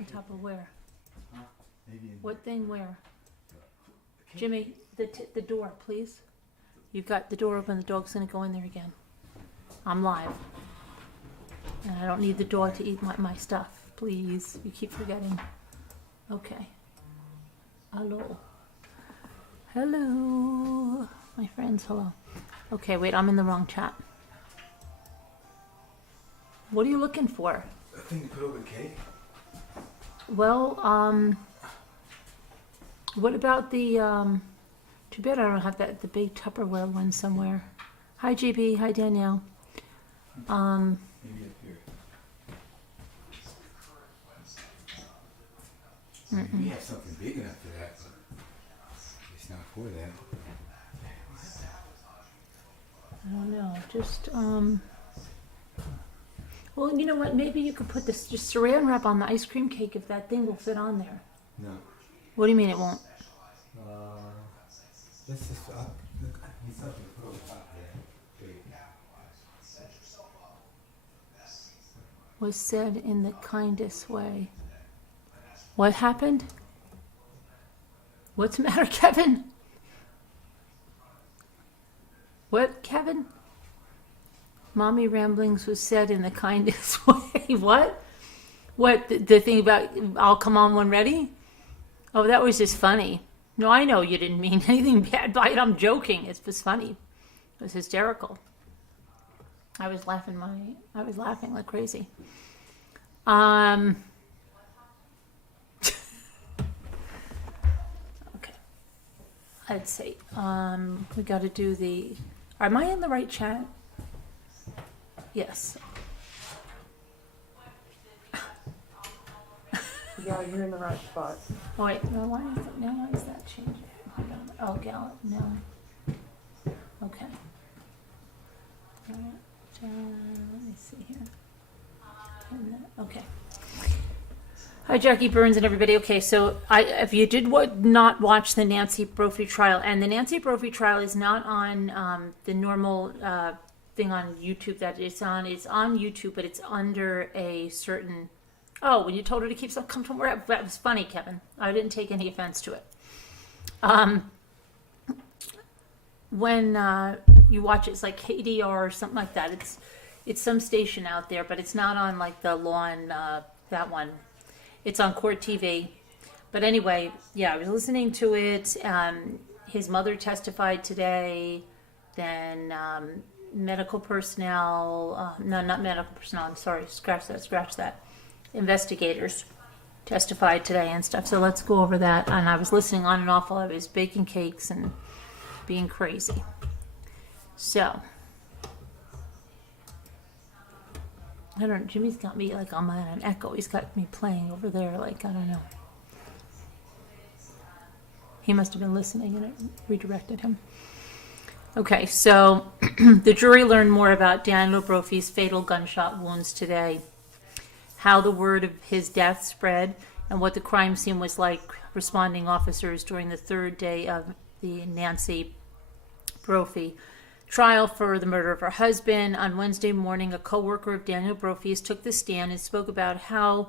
on top of where? Huh? Maybe in What thing where? Jimmy, the door, please. You've got the door open, the dog's gonna go in there again. I'm live. And I don't need the dog to eat my stuff, please. You keep forgetting. Okay. Hello. Hello. My friends, hello. Okay, wait, I'm in the wrong chat. What are you looking for? a thing to put over the cake. Well, what about the, too bad I don't have the big Tupperware one somewhere. Hi, GB. Hi, Danielle. Maybe up here. We have something big enough for that, but it's not for that. I don't know. Just, well, you know what? Maybe you could put this just saran wrap on the ice cream cake if that thing will fit on there. No. What do you mean it won't? Let's just look. Need something to put over top of that cake. Was said in the kindest way. What happened? What's the matter, Kevin? What, Kevin? Mommy ramblings was said in the kindest way. What? What, the thing about I'll come on when ready? Oh, that was just funny. No, I know you didn't mean anything bad by it. I'm joking. It was funny. It was hysterical. I was laughing like crazy. Okay. I'd say we got to do the. Am I in the right chat? Yes. Yeah, you're in the right spot. Oh wait, no. Why is that changing? Hold on. Oh, Gallup. No. Okay. All right. Let me see here. Okay. Hi, Jackie Burns and everybody. Okay, so if you did not watch the Nancy Brophy trial, and the Nancy Brophy trial is not on the normal thing on YouTube that it's on. It's on YouTube, but it's under a certain. Oh, when you told her to keep some come from where that was funny, Kevin. I didn't take any offense to it. When you watch it, it's like KDR or something like that. It's some station out there, but it's not on like the law and that one. It's on Court TV. But anyway, yeah, I was listening to it. His mother testified today. Then medical personnel, no, not medical personnel, I'm sorry, scratch that. Investigators testified today and stuff. So let's go over that. And I was listening on and off while I was baking cakes and being crazy. So, I don't know, Jimmy's got me like on an echo. He's got me playing over there like, I don't know. He must have been listening and it redirected him. Okay, so the jury learned more about Daniel Brophy's fatal gunshot wounds today, how the word of his death spread, and what the crime scene was like responding officers during the third day of the Nancy Brophy trial for the murder of her husband. On Wednesday morning, a co-worker of Daniel Brophy's took the stand and spoke about how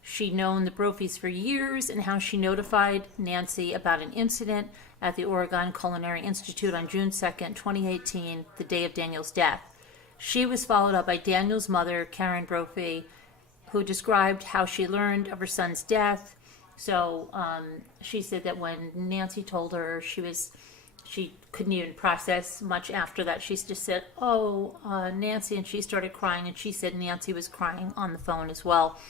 she'd known the Brophy's for years and how she notified Nancy about an incident at the Oregon Culinary Institute on June 2nd, 2018, the day of Daniel's death. She was followed up by Daniel's mother, Karen Brophy, who described how she learned of her son's death. So she said that when Nancy told her, she couldn't even process much after that. She just said, oh, Nancy, and she started crying, and she said Nancy was crying on the phone as well.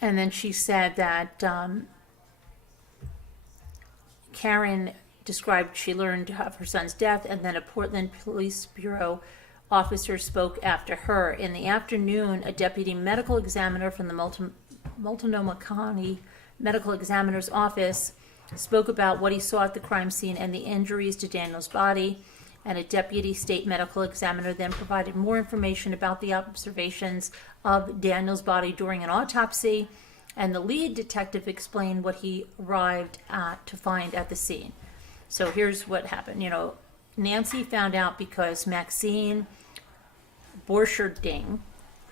And then she said that Karen described she learned of her son's death, and then a Portland Police Bureau officer spoke after her. In the afternoon, a deputy medical examiner from the Multnomah County Medical Examiner's Office spoke about what he saw at the crime scene and the injuries to Daniel's body, and a deputy state medical examiner then provided more information about the observations of Daniel's body during an autopsy, and the lead detective explained what he arrived at to find at the scene. So here's what happened. Nancy found out because Maxine Borcherding,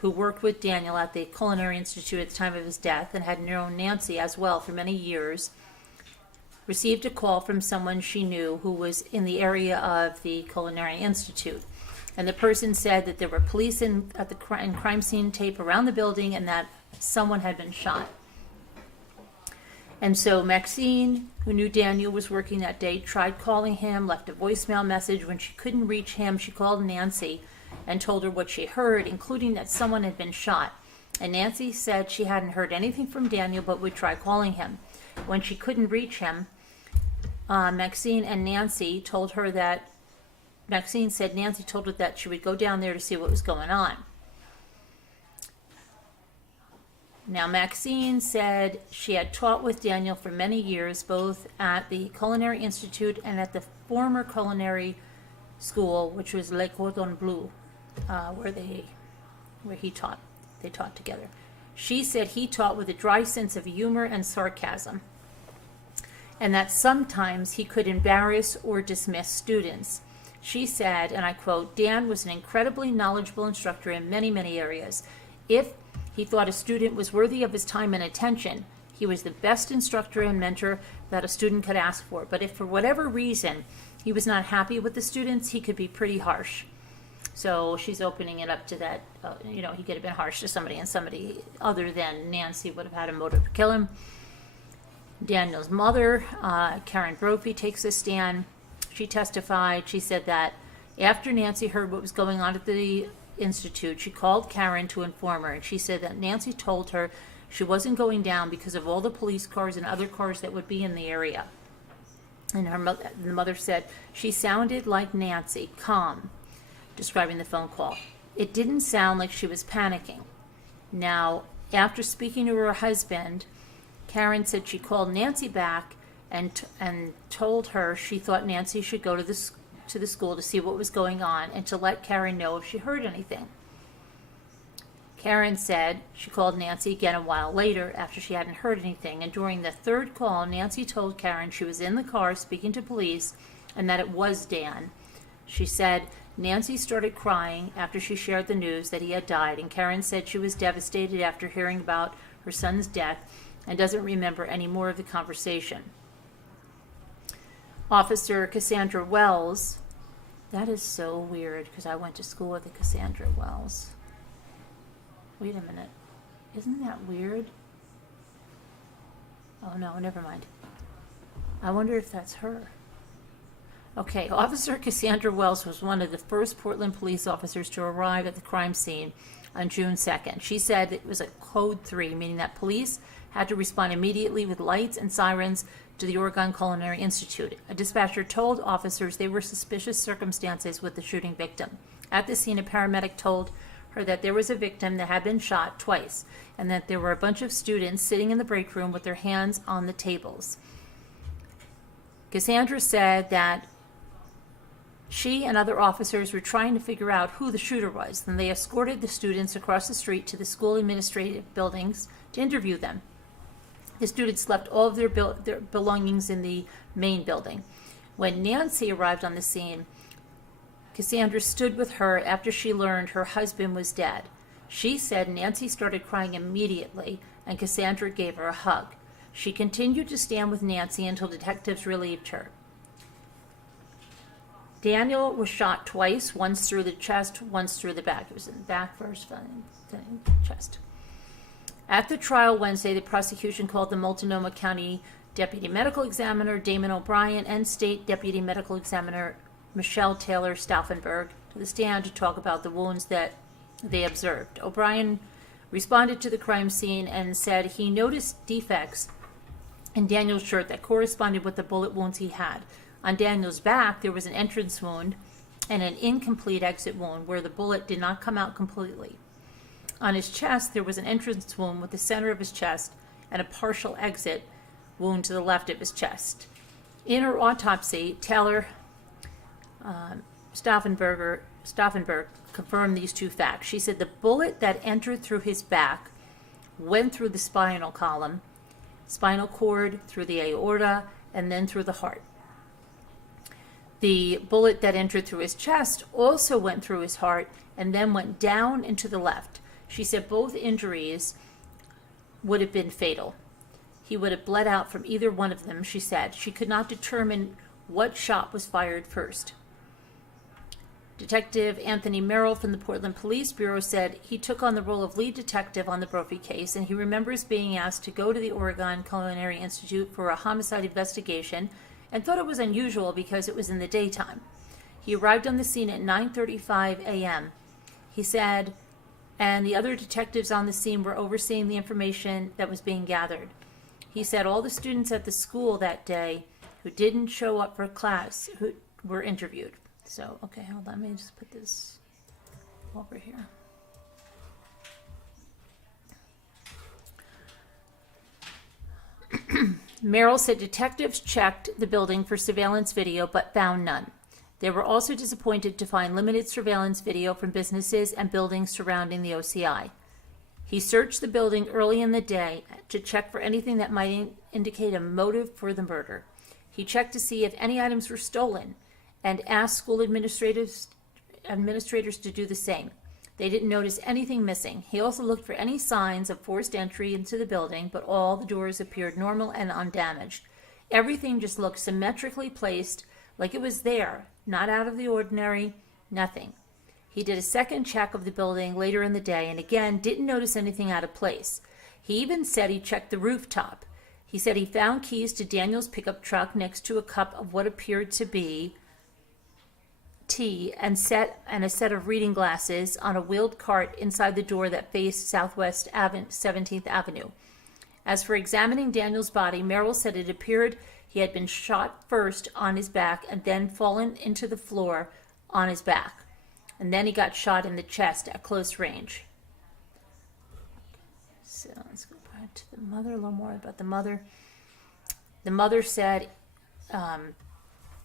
who worked with Daniel at the Culinary Institute at the time of his death and had known Nancy as well for many years, received a call from someone she knew who was in the area of the Culinary Institute. And the person said that there were police at the crime scene tape around the building and that someone had been shot. And so Maxine, who knew Daniel was working that day, tried calling him, left a voicemail message. When she couldn't reach him, she called Nancy and told her what she heard, including that someone had been shot. And Nancy said she hadn't heard anything from Daniel but would try calling him. When she couldn't reach him, Maxine said Nancy told her that she would go down there to see what was going on. Now, Maxine said she had taught with Daniel for many years, both at the Culinary Institute and at the former culinary school, which was Le Cordon Bleu, where he taught. They taught together. She said he taught with a dry sense of humor and sarcasm, and that sometimes he could embarrass or dismiss students. She said, and I quote, Dan was an incredibly knowledgeable instructor in many, many areas. If he thought a student was worthy of his time and attention, he was the best instructor and mentor that a student could ask for. But if for whatever reason he was not happy with the students, he could be pretty harsh. So she's opening it up to that, he could have been harsh to somebody, and somebody other than Nancy would have had a motive to kill him. Daniel's mother, Karen Brophy, takes a stand. She testified. She said that after Nancy heard what was going on at the Institute, she called Karen to inform her, and she said that Nancy told her she wasn't going down because of all the police cars and other cars that would be in the area. And the mother said she sounded like Nancy, calm, describing the phone call. It didn't sound like she was panicking. Now, after speaking to her husband, Karen said she called Nancy back and told her she thought Nancy should go to the school to see what was going on and to let Karen know if she heard anything. Karen said she called Nancy again a while later after she hadn't heard anything, and during the third call, Nancy told Karen she was in the car speaking to police and that it was Dan. She said Nancy started crying after she shared the news that he had died, and Karen said she was devastated after hearing about her son's death and doesn't remember any more of the conversation. Officer Cassandra Wells, that is so weird because I went to school with a Cassandra Wells. Wait a minute. Isn't that weird? Oh no, never mind. I wonder if that's her. Okay, Officer Cassandra Wells was one of the first Portland police officers to arrive at the crime scene on June 2nd. She said it was a Code 3, meaning that police had to respond immediately with lights and sirens to the Oregon Culinary Institute. A dispatcher told officers they were suspicious circumstances with the shooting victim. At the scene, a paramedic told her that there was a victim that had been shot twice and that there were a bunch of students sitting in the break room with their hands on the tables. Cassandra said that she and other officers were trying to figure out who the shooter was, and they escorted the students across the street to the school administrative buildings to interview them. The students left all of their belongings in the main building. When Nancy arrived on the scene, Cassandra stood with her after she learned her husband was dead. She said Nancy started crying immediately, and Cassandra gave her a hug. She continued to stand with Nancy until detectives relieved her. Daniel was shot twice, once through the chest, once through the back. It was in the back first, then the chest. At the trial Wednesday, the prosecution called the Multnomah County Deputy Medical Examiner Damon O'Brien and State Deputy Medical Examiner Michelle Taylor Stauffenberg to the stand to talk about the wounds that they observed. O'Brien responded to the crime scene and said he noticed defects in Daniel's shirt that corresponded with the bullet wounds he had. On Daniel's back, there was an entrance wound and an incomplete exit wound where the bullet did not come out completely. On his chest, there was an entrance wound with the center of his chest and a partial exit wound to the left of his chest. In her autopsy, Taylor Stauffenberg confirmed these two facts. She said the bullet that entered through his back went through the spinal column, spinal cord, through the aorta, and then through the heart. The bullet that entered through his chest also went through his heart and then went down into the left. She said both injuries would have been fatal. He would have bled out from either one of them, she said. She could not determine what shot was fired first. Detective Anthony Merrill from the Portland Police Bureau said he took on the role of lead detective on the Brophy case, and he remembers being asked to go to the Oregon Culinary Institute for a homicide investigation and thought it was unusual because it was in the daytime. He arrived on the scene at 9:35 a.m. He said, and the other detectives on the scene were overseeing the information that was being gathered. He said all the students at the school that day who didn't show up for class who were interviewed. So, okay, hold on. Let me just put this over here. Merrill said detectives checked the building for surveillance video but found none. They were also disappointed to find limited surveillance video from businesses and buildings surrounding the OCI. He searched the building early in the day to check for anything that might indicate a motive for the murder. He checked to see if any items were stolen and asked school administrators to do the same. They didn't notice anything missing. He also looked for any signs of forced entry into the building, but all the doors appeared normal and undamaged. Everything just looked symmetrically placed, like it was there, not out of the ordinary, nothing. He did a second check of the building later in the day and again didn't notice anything out of place. He even said he checked the rooftop. He said he found keys to Daniel's pickup truck next to a cup of what appeared to be tea and a set of reading glasses on a wheeled cart inside the door that faced Southwest 17th Avenue. As for examining Daniel's body, Merrill said it appeared he had been shot first on his back and then fallen into the floor on his back. And then he got shot in the chest at close range. So let's go back to the mother, a little more about the mother. The mother said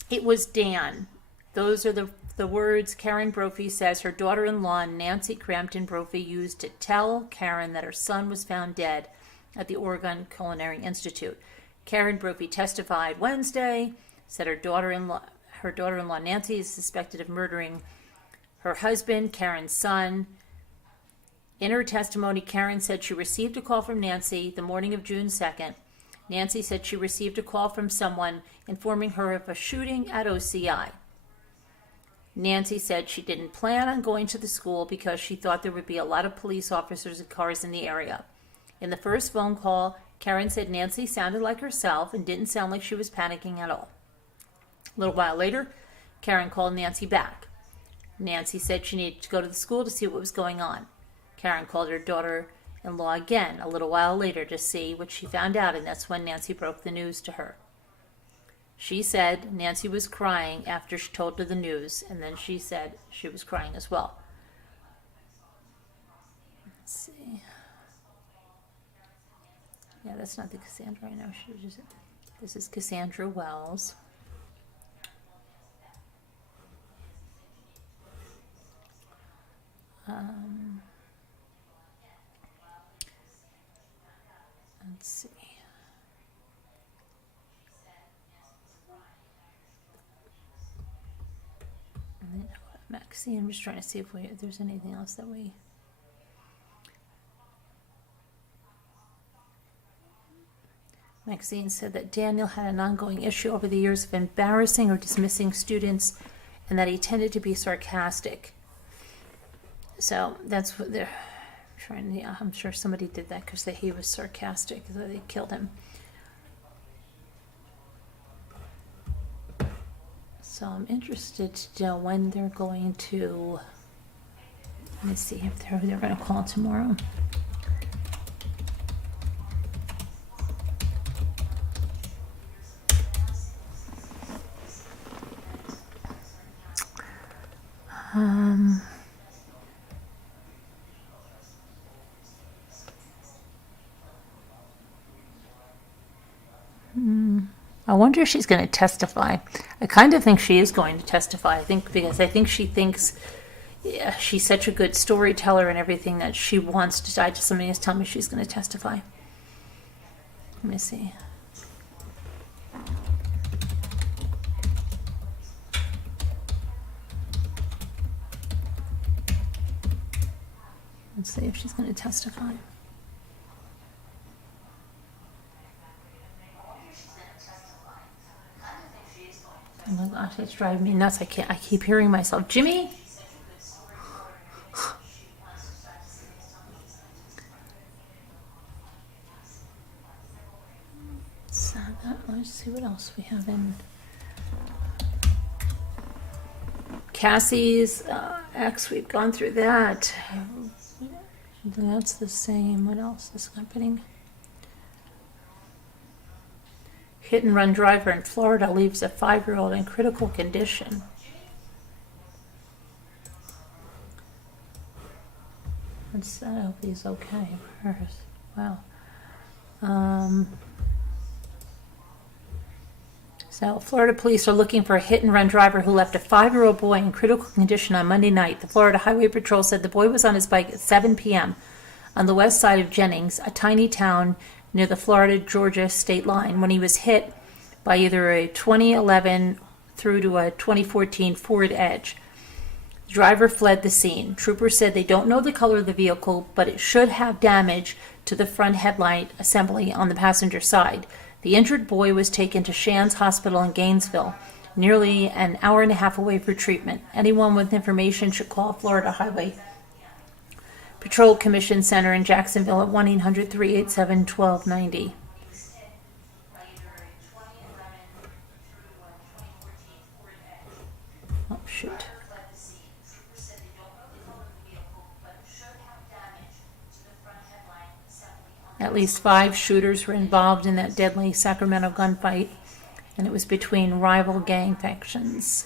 it was Dan. Those are the words Karen Brophy says her daughter-in-law, Nancy Crampton Brophy, used to tell Karen that her son was found dead at the Oregon Culinary Institute. Karen Brophy testified Wednesday, said her daughter-in-law Nancy is suspected of murdering her husband, Karen's son. In her testimony, Karen said she received a call from Nancy the morning of June 2nd. Nancy said she received a call from someone informing her of a shooting at OCI. Nancy said she didn't plan on going to the school because she thought there would be a lot of police officers and cars in the area. In the first phone call, Karen said Nancy sounded like herself and didn't sound like she was panicking at all. A little while later, Karen called Nancy back. Nancy said she needed to go to the school to see what was going on. Karen called her daughter-in-law again a little while later to see what she found out, and that's when Nancy broke the news to her. She said Nancy was crying after she told her the news, and then she said she was crying as well. Let's see. Yeah, that's not the Cassandra I know. This is Cassandra Wells. Let's see. Maxine, I'm just trying to see if there's anything else that we... Maxine said that Daniel had an ongoing issue over the years of embarrassing or dismissing students and that he tended to be sarcastic. So that's what they're trying to... I'm sure somebody did that because he was sarcastic, so they killed him. So I'm interested to know when they're going to... Let me see if they're going to call tomorrow. I wonder if she's going to testify. I kind of think she is going to testify. Because I think she thinks she's such a good storyteller and everything that she wants to. Somebody is telling me she's going to testify. Let me see. Let's see if she's going to testify. Oh my gosh, it's driving me nuts. I keep hearing myself. Jimmy? So let's see what else we have in. Cassie's ex, we've gone through that. That's the same. What else is happening? Hit and run driver in Florida leaves a 5-year-old in critical condition. I hope he's okay. Wow. So, Florida police are looking for a hit-and-run driver who left a 5-year-old boy in critical condition on Monday night. The Florida Highway Patrol said the boy was on his bike at 7 p.m. on the west side of Jennings, a tiny town near the Florida-Georgia state line, when he was hit by either a 2011 through to a 2014 Ford Edge. The driver fled the scene. Troopers said they don't know the color of the vehicle, but it should have damage to the front headlight assembly on the passenger side. The injured boy was taken to Shands Hospital in Gainesville, nearly an hour and a half away for treatment. Anyone with information should call Florida Highway Patrol Commission Center in Jacksonville at 1-800-387-1290. Oh, shoot. At least 5 shooters were involved in that deadly Sacramento gunfight, and it was between rival gang factions.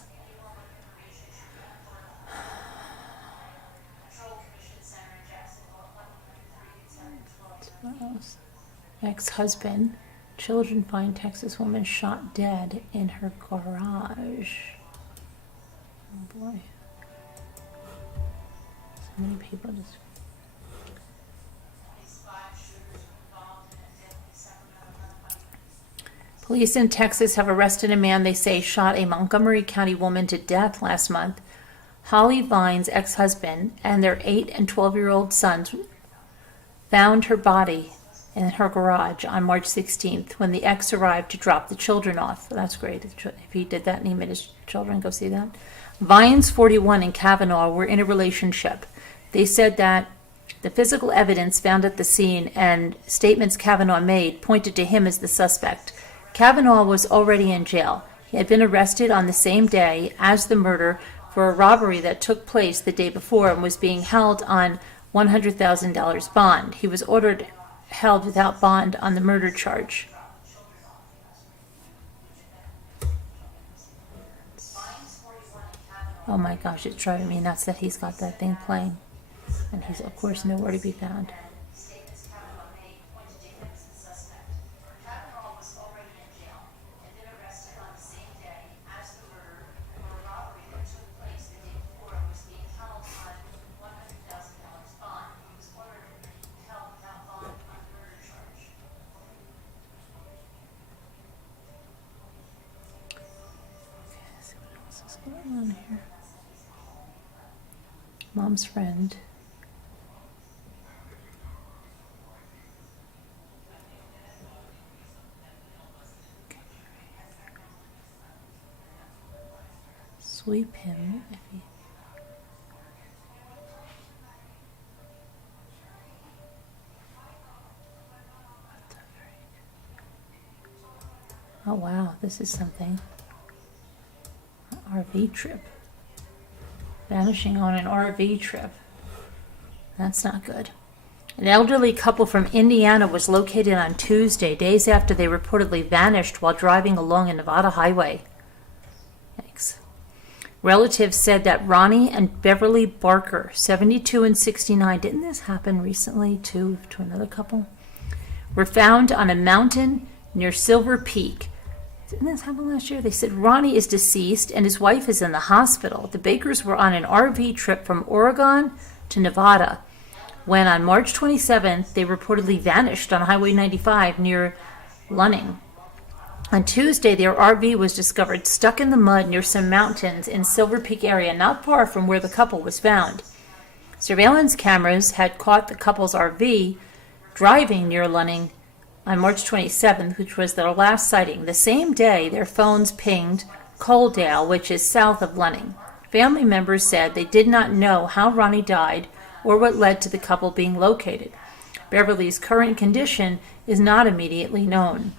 Ex-husband, children find Texas woman shot dead in her garage. Oh boy. So many people just... Police in Texas have arrested a man they say shot a Montgomery County woman to death last month. Holly Vine's ex-husband and their 8 and 12-year-old sons found her body in her garage on March 16th when the ex arrived to drop the children off. That's great. If he did that and he made his children go see that. Vines, 41, and Kavanaugh were in a relationship. They said that the physical evidence found at the scene and statements Kavanaugh made pointed to him as the suspect. Kavanaugh was already in jail. He had been arrested on the same day as the murder for a robbery that took place the day before and was being held on $100,000 bond. He was held without bond on the murder charge. Oh my gosh, it's driving me nuts that he's got that thing playing. And he's, of course, nowhere to be found. On here. Mom's friend. Sweep him if he... Oh wow, this is something. RV trip. Vanishing on an RV trip. That's not good. An elderly couple from Indiana was located on Tuesday, days after they reportedly vanished while driving along a Nevada highway. Thanks. Relatives said that Ronnie and Beverly Barker, 72 and 69, didn't this happen recently to another couple? Were found on a mountain near Silver Peak. Didn't this happen last year? They said Ronnie is deceased and his wife is in the hospital. The Bakers were on an RV trip from Oregon to Nevada when on March 27th they reportedly vanished on Highway 95 near Lunning. On Tuesday, their RV was discovered stuck in the mud near some mountains in Silver Peak area, not far from where the couple was found. Surveillance cameras had caught the couple's RV driving near Lunning on March 27th, which was their last sighting. The same day, their phones pinged Coaldale, which is south of Lunning. Family members said they did not know how Ronnie died or what led to the couple being located. Beverly's current condition is not immediately known.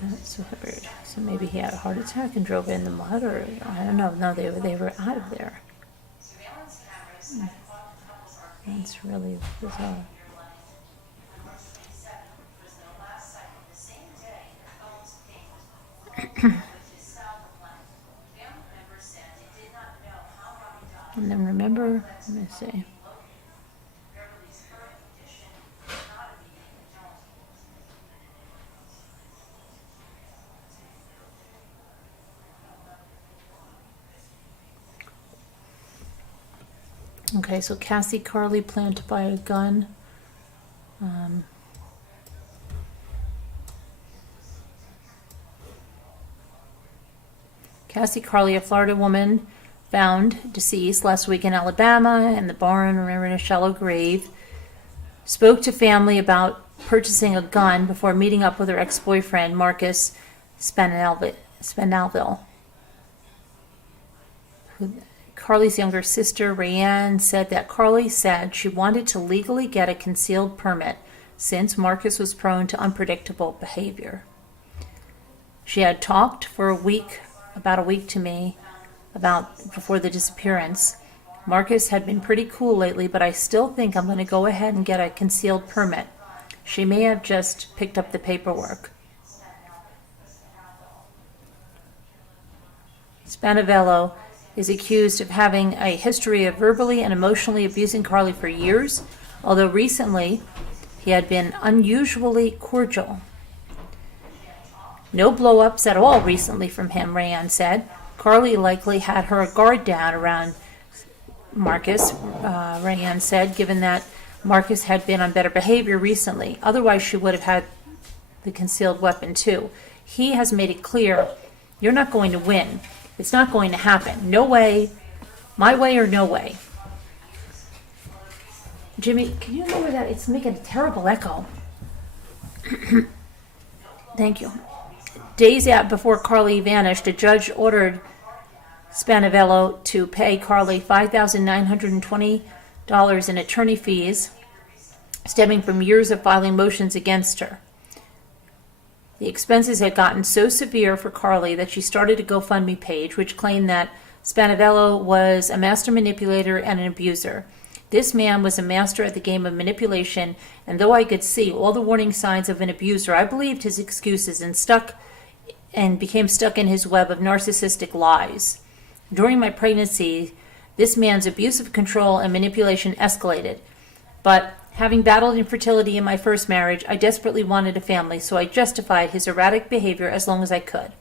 That's weird. So maybe he had a heart attack and drove in the mud, or I don't know. No, they were out of there. That's really bizarre. And then remember, let me see. Okay, so Cassie Carly planned to buy a gun. Cassie Carly, a Florida woman found deceased last week in Alabama in the barn, remember, in a shallow grave, spoke to family about purchasing a gun before meeting up with her ex-boyfriend, Marcus Spandalville. Carly's younger sister, Rayanne, said that Carly said she wanted to legally get a concealed permit since Marcus was prone to unpredictable behavior. She had talked for about a week to me before the disappearance. Marcus had been pretty cool lately, but I still think I'm going to go ahead and get a concealed permit. She may have just picked up the paperwork. Spanavello is accused of having a history of verbally and emotionally abusing Carly for years, although recently he had been unusually cordial. No blow-ups at all recently from him, Rayanne said. Carly likely had her guard down around Marcus, Rayanne said, given that Marcus had been on better behavior recently. Otherwise, she would have had the concealed weapon too. He has made it clear, you're not going to win. It's not going to happen. No way, my way or no way. Jimmy, can you lower that? It's making a terrible echo. Thank you. Days out before Carly vanished, a judge ordered Spanavello to pay Carly $5,920 in attorney fees stemming from years of filing motions against her. The expenses had gotten so severe for Carly that she started a GoFundMe page which claimed that Spanavello was a master manipulator and an abuser. This man was a master at the game of manipulation, and though I could see all the warning signs of an abuser, I believed his excuses and became stuck in his web of narcissistic lies. During my pregnancy, this man's abusive control and manipulation escalated. But having battled infertility in my first marriage, I desperately wanted a family, so I justified his erratic behavior as long as I could.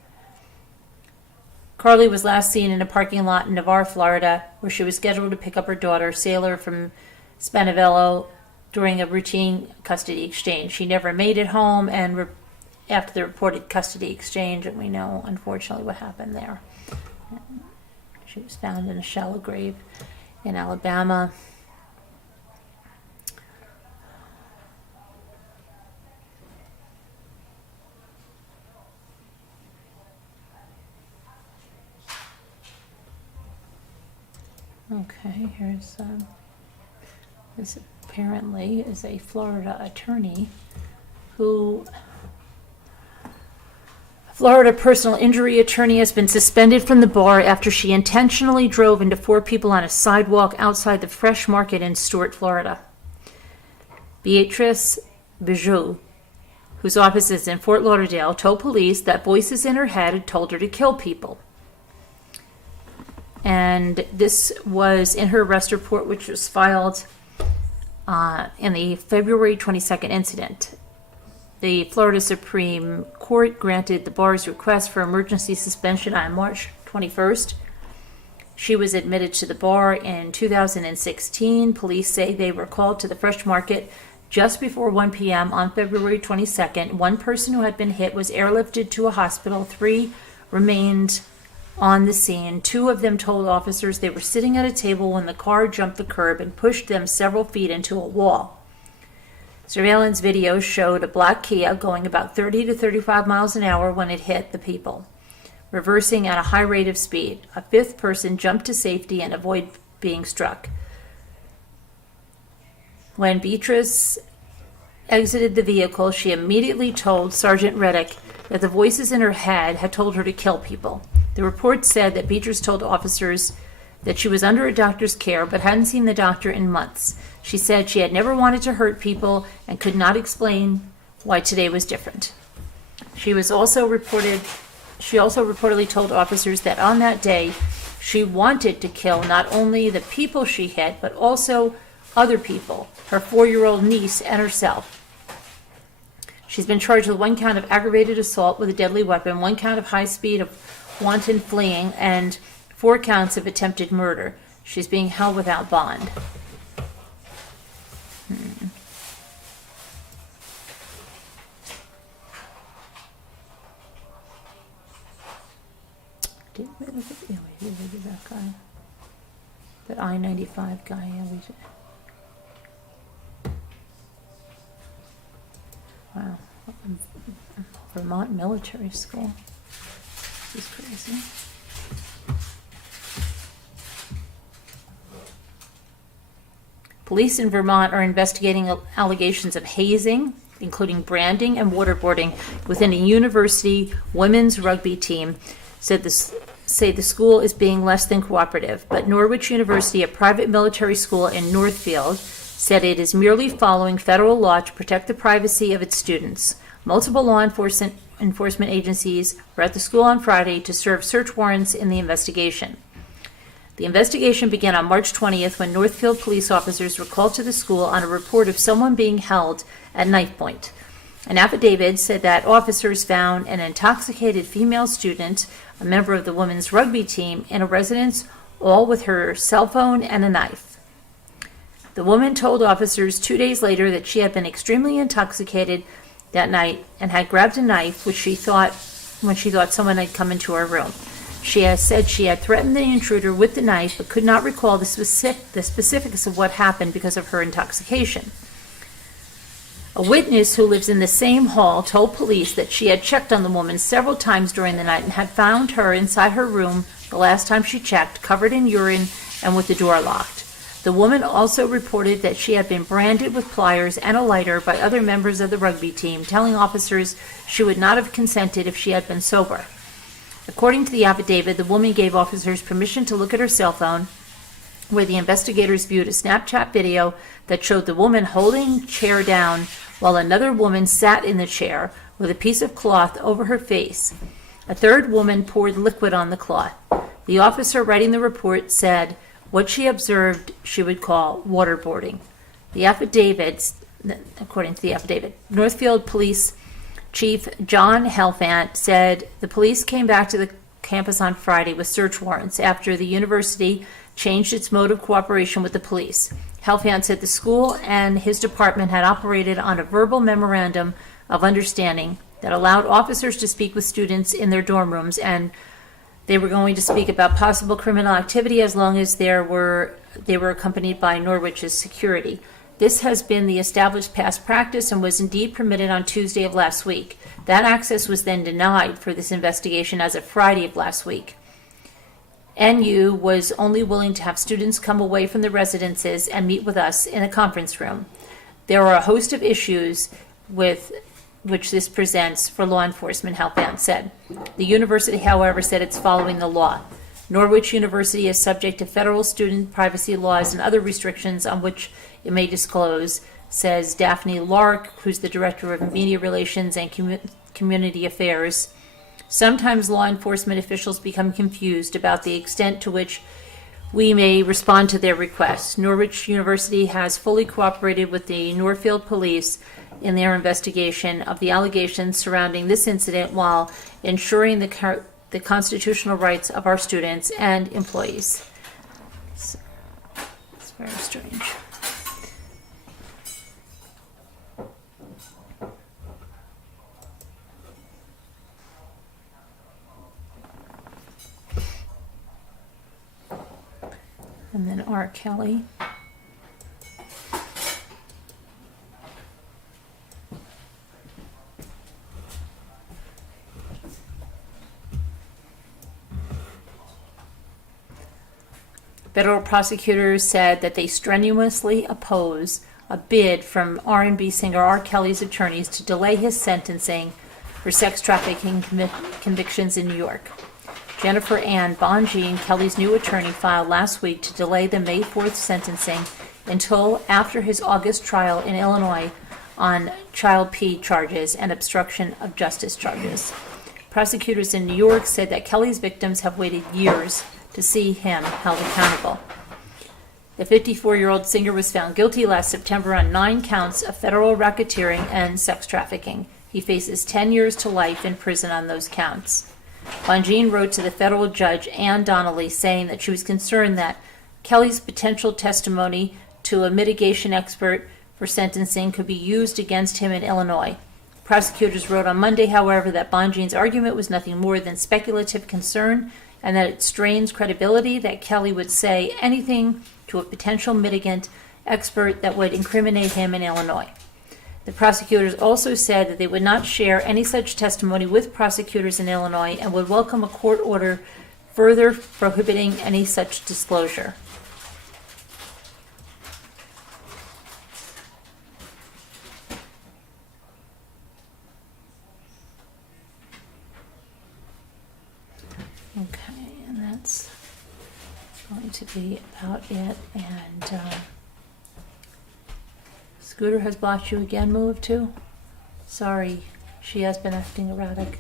Carly was last seen in a parking lot in Navarre, Florida, where she was scheduled to pick up her daughter, Sailor, from Spanavello during a routine custody exchange. She never made it home, and after the reported custody exchange, and we know, unfortunately, what happened there. She was found in a shallow grave in Alabama. Okay, here's this apparently is a Florida attorney who Florida personal injury attorney has been suspended from the bar after she intentionally drove into 4 people on a sidewalk outside the Fresh Market in Stuart, Florida. Beatrice Bijou, whose office is in Fort Lauderdale, told police that voices in her head had told her to kill people. And this was in her arrest report, which was filed in the February 22nd incident. The Florida Supreme Court granted the bar's request for emergency suspension on March 21st. She was admitted to the bar in 2016. Police say they were called to the Fresh Market just before 1 p.m. on February 22nd. One person who had been hit was airlifted to a hospital. 3 remained on the scene. Two of them told officers they were sitting at a table when the car jumped the curb and pushed them several feet into a wall. Surveillance video showed a black Kia going about 30 to 35 miles an hour when it hit the people, reversing at a high rate of speed. A fifth person jumped to safety and avoided being struck. When Beatrice exited the vehicle, she immediately told Sergeant Reddick that the voices in her head had told her to kill people. The report said that Beatrice told officers that she was under a doctor's care but hadn't seen the doctor in months. She said she had never wanted to hurt people and could not explain why today was different. She also reportedly told officers that on that day she wanted to kill not only the people she hit but also other people, her 4-year-old niece and herself. She's been charged with 1 count of aggravated assault with a deadly weapon, 1 count of high speed of wanton fleeing, and 4 counts of attempted murder. She's being held without bond. Did we look at that guy? That I-95 guy, yeah, we did. Wow. Vermont Military School. This is crazy. Police in Vermont are investigating allegations of hazing, including branding and waterboarding, within a university women's rugby team. Say the school is being less than cooperative, but Norwich University, a private military school in Northfield, said it is merely following federal law to protect the privacy of its students. Multiple law enforcement agencies were at the school on Friday to serve search warrants in the investigation. The investigation began on March 20th when Northfield police officers were called to the school on a report of someone being held at knife point. An affidavit said that officers found an intoxicated female student, a member of the women's rugby team, in a residence, all with her cell phone and a knife. The woman told officers 2 days later that she had been extremely intoxicated that night and had grabbed a knife, when she thought someone had come into her room. She has said she had threatened the intruder with the knife but could not recall the specifics of what happened because of her intoxication. A witness who lives in the same hall told police that she had checked on the woman several times during the night and had found her inside her room the last time she checked, covered in urine and with the door locked. The woman also reported that she had been branded with pliers and a lighter by other members of the rugby team, telling officers she would not have consented if she had been sober. According to the affidavit, the woman gave officers permission to look at her cell phone, where the investigators viewed a Snapchat video that showed the woman holding chair down while another woman sat in the chair with a piece of cloth over her face. A third woman poured liquid on the cloth. The officer writing the report said what she observed she would call waterboarding. According to the affidavit, Northfield Police Chief John Helfant said the police came back to the campus on Friday with search warrants after the university changed its mode of cooperation with the police. Helfant said the school and his department had operated on a verbal memorandum of understanding that allowed officers to speak with students in their dorm rooms, and they were going to speak about possible criminal activity as long as they were accompanied by Norwich's security. This has been the established past practice and was indeed permitted on Tuesday of last week. That access was then denied for this investigation as of Friday of last week. NU was only willing to have students come away from the residences and meet with us in a conference room. There are a host of issues with which this presents for law enforcement, Helfant said. The university, however, said it's following the law. Norwich University is subject to federal student privacy laws and other restrictions on which it may disclose, says Daphne Lark, who's the Director of Media Relations and Community Affairs. Sometimes law enforcement officials become confused about the extent to which we may respond to their requests. Norwich University has fully cooperated with the Northfield Police in their investigation of the allegations surrounding this incident while ensuring the constitutional rights of our students and employees. So, it's very strange. And then R. Kelly. Federal prosecutors said that they strenuously oppose a bid from R&B singer R. Kelly's attorneys to delay his sentencing for sex trafficking convictions in New York. Jennifer Ann Bonjean, Kelly's new attorney, filed last week to delay the May 4th sentencing until after his August trial in Illinois on Child P charges and obstruction of justice charges. Prosecutors in New York said that Kelly's victims have waited years to see him held accountable. The 54-year-old singer was found guilty last September on 9 counts of federal racketeering and sex trafficking. He faces 10 years to life in prison on those counts. Bonjean wrote to the federal judge Ann Donnelly saying that she was concerned that Kelly's potential testimony to a mitigation expert for sentencing could be used against him in Illinois. Prosecutors wrote on Monday, however, that Bonjean's argument was nothing more than speculative concern and that it strains credibility that Kelly would say anything to a potential mitigant expert that would incriminate him in Illinois. The prosecutors also said that they would not share any such testimony with prosecutors in Illinois and would welcome a court order further prohibiting any such disclosure. Okay, and that's going to be about it. And Scooter has bought you again, Move too? Sorry, she has been acting erratic.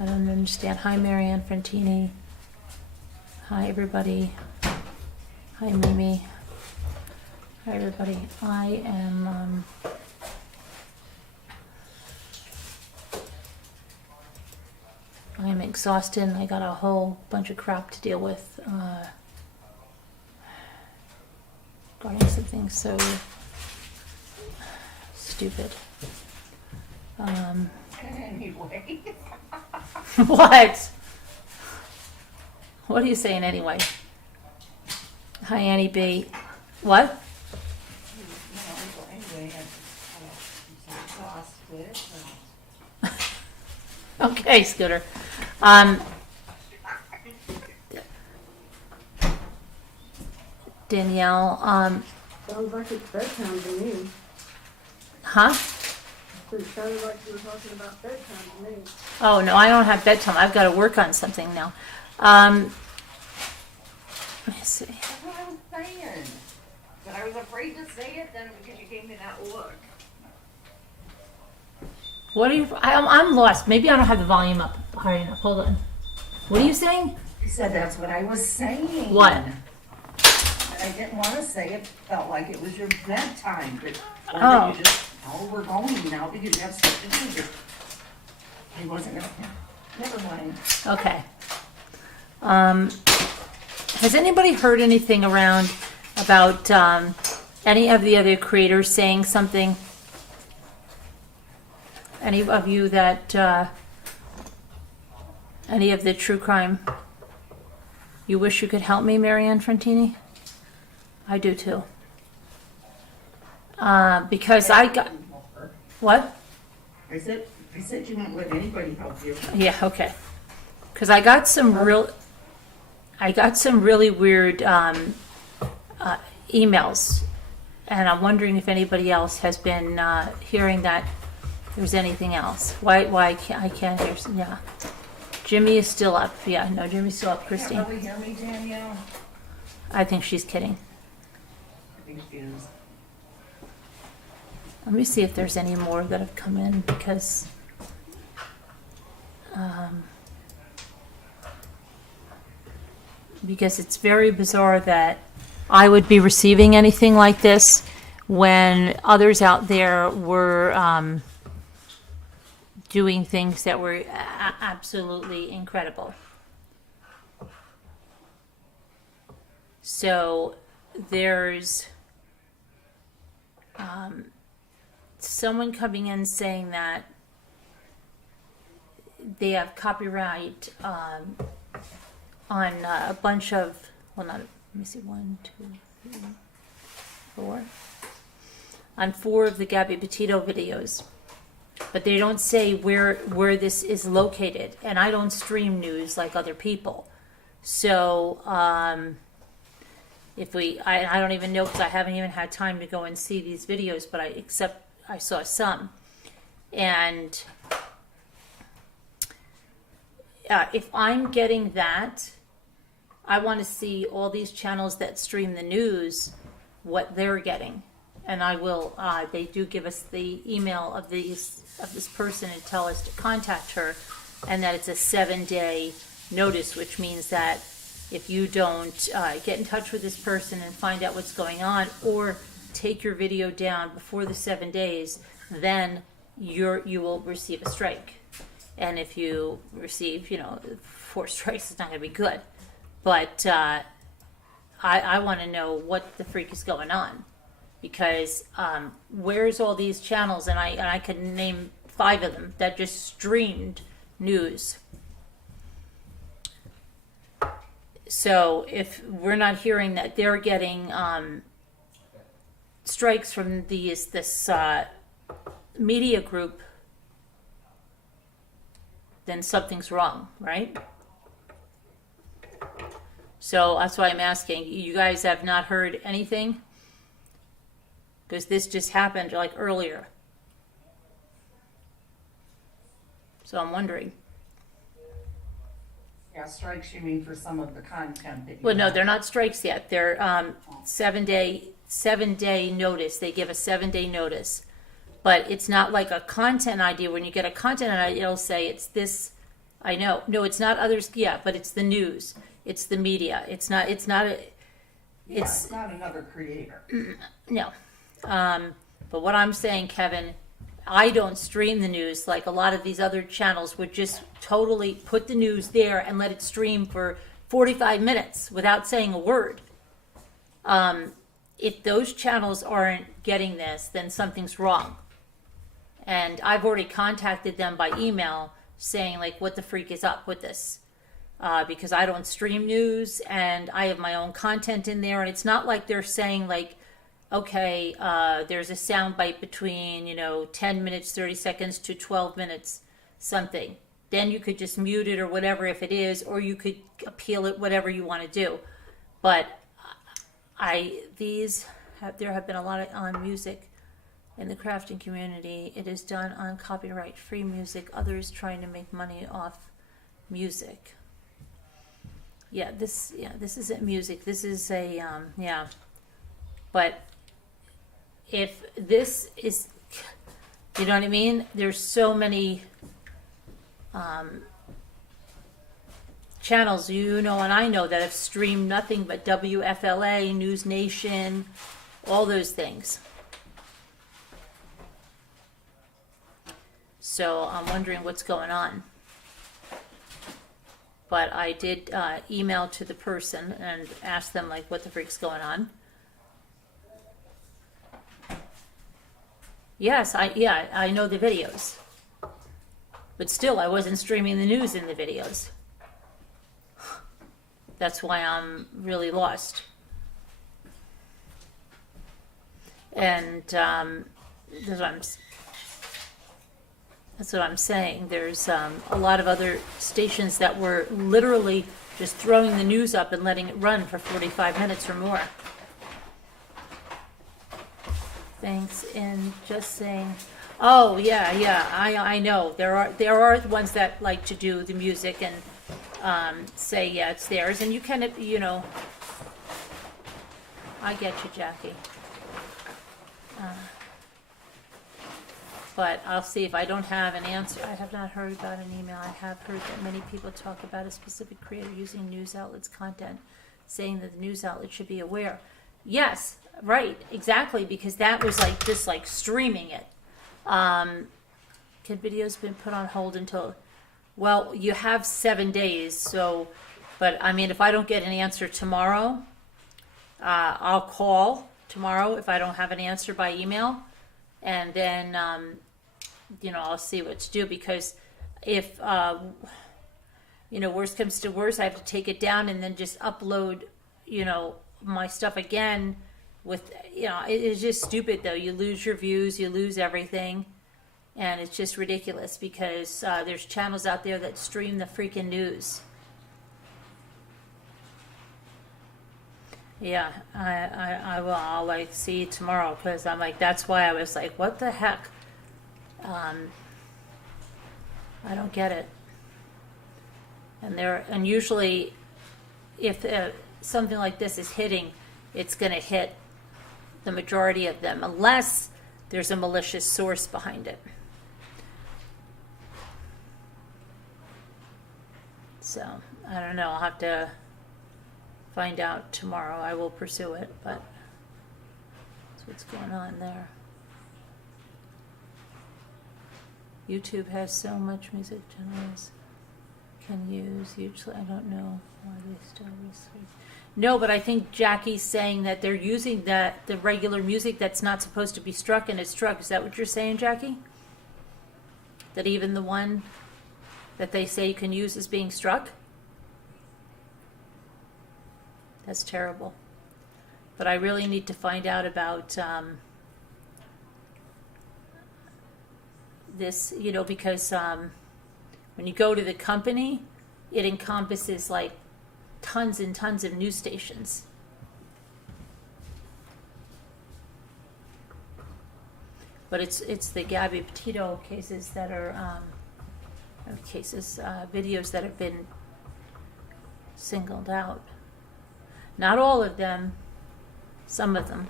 I don't understand. Hi, Marianne Frontini. Hi, everybody. Hi, Mimi. Hi, everybody. I am exhausted and I got a whole bunch of crap to deal with regarding something so stupid. Anyway. What? What are you saying anyway? Hi, Annie B. What? Anyway, I'm exhausted. Okay, Scooter. Danielle, Sounds like it's bedtime to me. huh? It sounded like you were talking about bedtime to me. Oh, no, I don't have bedtime. I've got to work on something now. Let me see. That's what I was saying. But I was afraid to say it then because you gave me that look. What are you, I'm lost. Maybe I don't have the volume up high enough. Hold on. What are you saying? You said that's what I was saying. What? I didn't want to say it. Felt like it was your bedtime. But or Oh. that you just, oh, we're going now because you have stuff to do. I wasn't going to. Never mind. Okay. Has anybody heard anything around about any of the other creators saying something? Any of you that, any of the true crime, you wish you could help me, Marianne Frontini? I do too. Because I got, what? I said you won't let anybody help you. Yeah, okay. Because I got some really weird emails, and I'm wondering if anybody else has been hearing that there's anything else. Why I can't hear? Yeah, Jimmy is still up. Yeah, no, Jimmy's still up. Christine, Can't really hear me, Danielle? I think she's kidding. I think she is. Let me see if there's any more that have come in because. Because it's very bizarre that I would be receiving anything like this when others out there were doing things that were absolutely incredible. So there's someone coming in saying that they have copyright on a bunch of, well, me see, 1, 2, 3, 4. On 4 of the Gabby Petito videos. But they don't say where this is located. And I don't stream news like other people. So, if I don't even know, because I haven't even had time to go and see these videos, but I saw some. And if I'm getting that, I want to see all these channels that stream the news, what they're getting. And I will, they do give us the email of this person and tell us to contact her, and that it's a 7-day notice, which means that if you don't get in touch with this person and find out what's going on, or take your video down before the 7 days, then you will receive a strike. And if you receive, 4 strikes, it's not going to be good. But I want to know what the freak is going on, because where's all these channels? And I could name 5 of them that just streamed news. So if we're not hearing that they're getting strikes from this media group, then something's wrong, right? So that's why I'm asking. You guys have not heard anything? Because this just happened like earlier. So I'm wondering. Yeah, strikes you mean for some of the content that you Well, no, have. they're not strikes yet. They're 7-day notice. They give a 7-day notice, but it's not like a content ID. When you get a content ID, it'll say it's this. I know. No, it's not others. Yeah, but it's the news. It's the media. It's not. It's not a. Yeah, it's not another creator. No. But what I'm saying, Kevin, I don't stream the news like a lot of these other channels would just totally put the news there and let it stream for 45 minutes without saying a word. If those channels aren't getting this, then something's wrong. And I've already contacted them by email saying, like, what the freak is up with this? Because I don't stream news and I have my own content in there. And it's not like they're saying, like, okay, there's a sound bite between, 10 minutes, 30 seconds to 12 minutes, something. Then you could just mute it or whatever if it is, or you could appeal it, whatever you want to do. But there have been a lot on music in the crafting community. It is done on copyright-free music. Others trying to make money off music. This isn't music. This is a, But if this is, you know what I mean? There's so many channels, and I know, that have streamed nothing but WFLA, News Nation, all those things. So I'm wondering what's going on. But I did email to the person and ask them, like, what the freak's going on. Yes, I know the videos. But still, I wasn't streaming the news in the videos. That's why I'm really lost. And that's what I'm saying. There's a lot of other stations that were literally just throwing the news up and letting it run for 45 minutes or more. Thanks, and just saying. Oh yeah, I know. There are ones that like to do the music and say it's theirs, and you can, I get you, Jackie. But I'll see if I don't have an answer. I have not heard about an email. I have heard that many people talk about a specific creator using news outlets' content, saying that the news outlet should be aware. Yes, right, exactly, because that was just streaming it. Can videos been put on hold until? Well, you have 7 days. So, but I mean, if I don't get an answer tomorrow, I'll call tomorrow if I don't have an answer by email, and then I'll see what to do, because if worst comes to worst, I have to take it down and then just upload my stuff again with, it's just stupid though. You lose your views, you lose everything. And it's just ridiculous because there's channels out there that stream the freaking news. Yeah, I will. I'll like see you tomorrow because I'm like, that's why I was like, what the heck? I don't get it. And usually, if something like this is hitting, it's going to hit the majority of them, unless there's a malicious source behind it. So I don't know. I'll have to find out tomorrow. I will pursue it, but that's what's going on there. YouTube has so much music channels can use. Usually, I don't know why they still restrict. No, but I think Jackie's saying that they're using the regular music that's not supposed to be struck and it's struck. Is that what you're saying, Jackie? That even the one that they say you can use is being struck? That's terrible. But I really need to find out about this, because when you go to the company, it encompasses like tons and tons of news stations. But it's the Gabby Petito cases that are videos that have been singled out. Not all of them, some of them.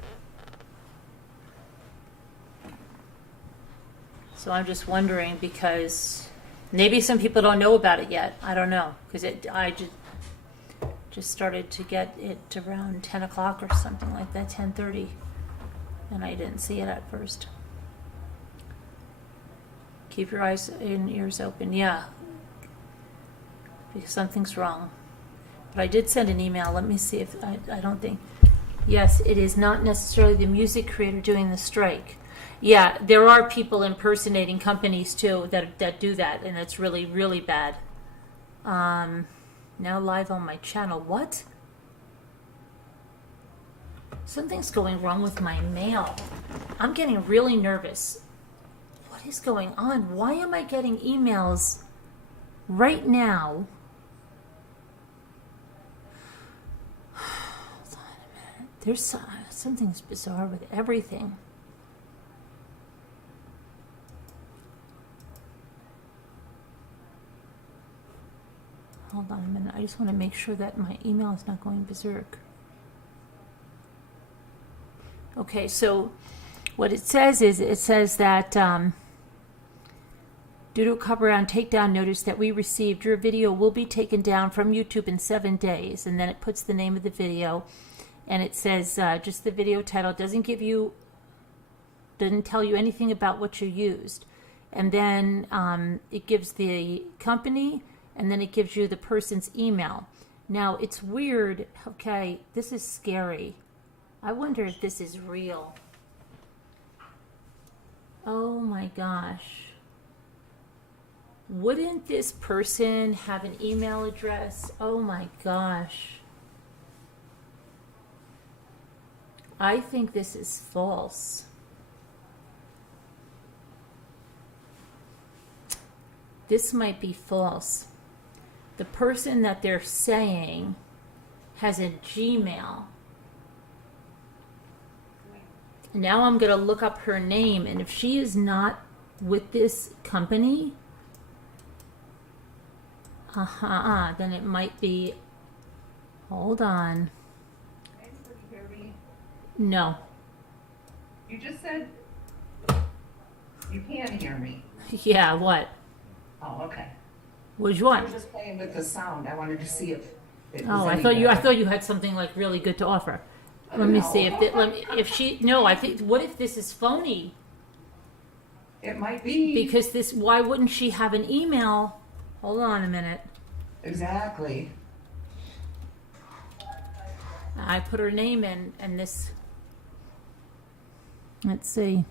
So I'm just wondering because maybe some people don't know about it yet. I don't know because I just started to get it around 10 o'clock or something like that, 10:30, and I didn't see it at first. Keep your eyes and ears open, yeah, because something's wrong. But I did send an email. Let me see if I don't think. Yes, it is not necessarily the music creator doing the strike. Yeah, there are people impersonating companies too that do that, and it's really, really bad. Now live on my channel. What? Something's going wrong with my mail. I'm getting really nervous. What is going on? Why am I getting emails right now? Hold on a minute. There's something's bizarre with everything. Hold on a minute. I just want to make sure that my email is not going berserk. Okay, so what it says is that due to a copyright takedown notice that we received, your video will be taken down from YouTube in 7 days. And then it puts the name of the video, and it says just the video title. Doesn't tell you anything about what you used. And then it gives the company, and then it gives you the person's email. Now, it's weird. Okay, this is scary. I wonder if this is real. Oh my gosh. Wouldn't this person have an email address? Oh my gosh. I think this is false. This might be false. The person that they're saying has a Gmail. Now I'm going to look up her name, and if she is not with this company, then it might be. Hold on. Can you hear me? No. You just said you can't hear me. Yeah, what? Oh, okay. What'd you I want? was just playing with the sound. I wanted to see if it was Oh, I any thought better. you had something like really good to offer. Let me see if she. No, I think. What if this is phony? It might be. Because this. Why wouldn't she have an email? Hold on a minute. Exactly. I put her name in, and this. Let's see.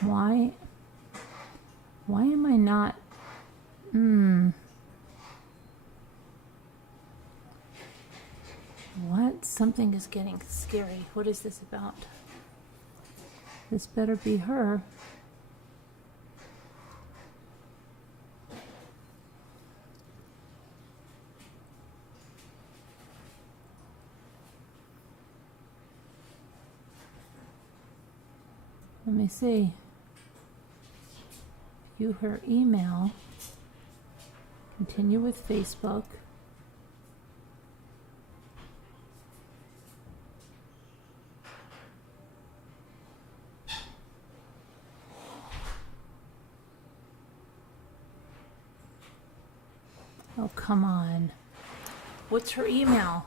Why am I not What? Something is getting scary. What is this about? This better be her. Let me see. View her email. Continue with Facebook. Oh, come on. What's her email?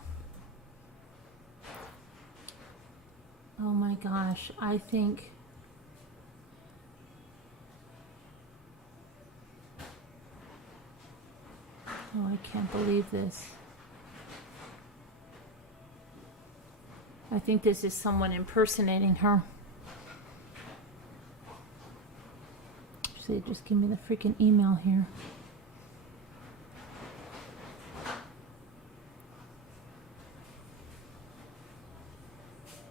Oh my gosh, I think... Oh, I can't believe this. I think this is someone impersonating her. Just give me the freaking email here.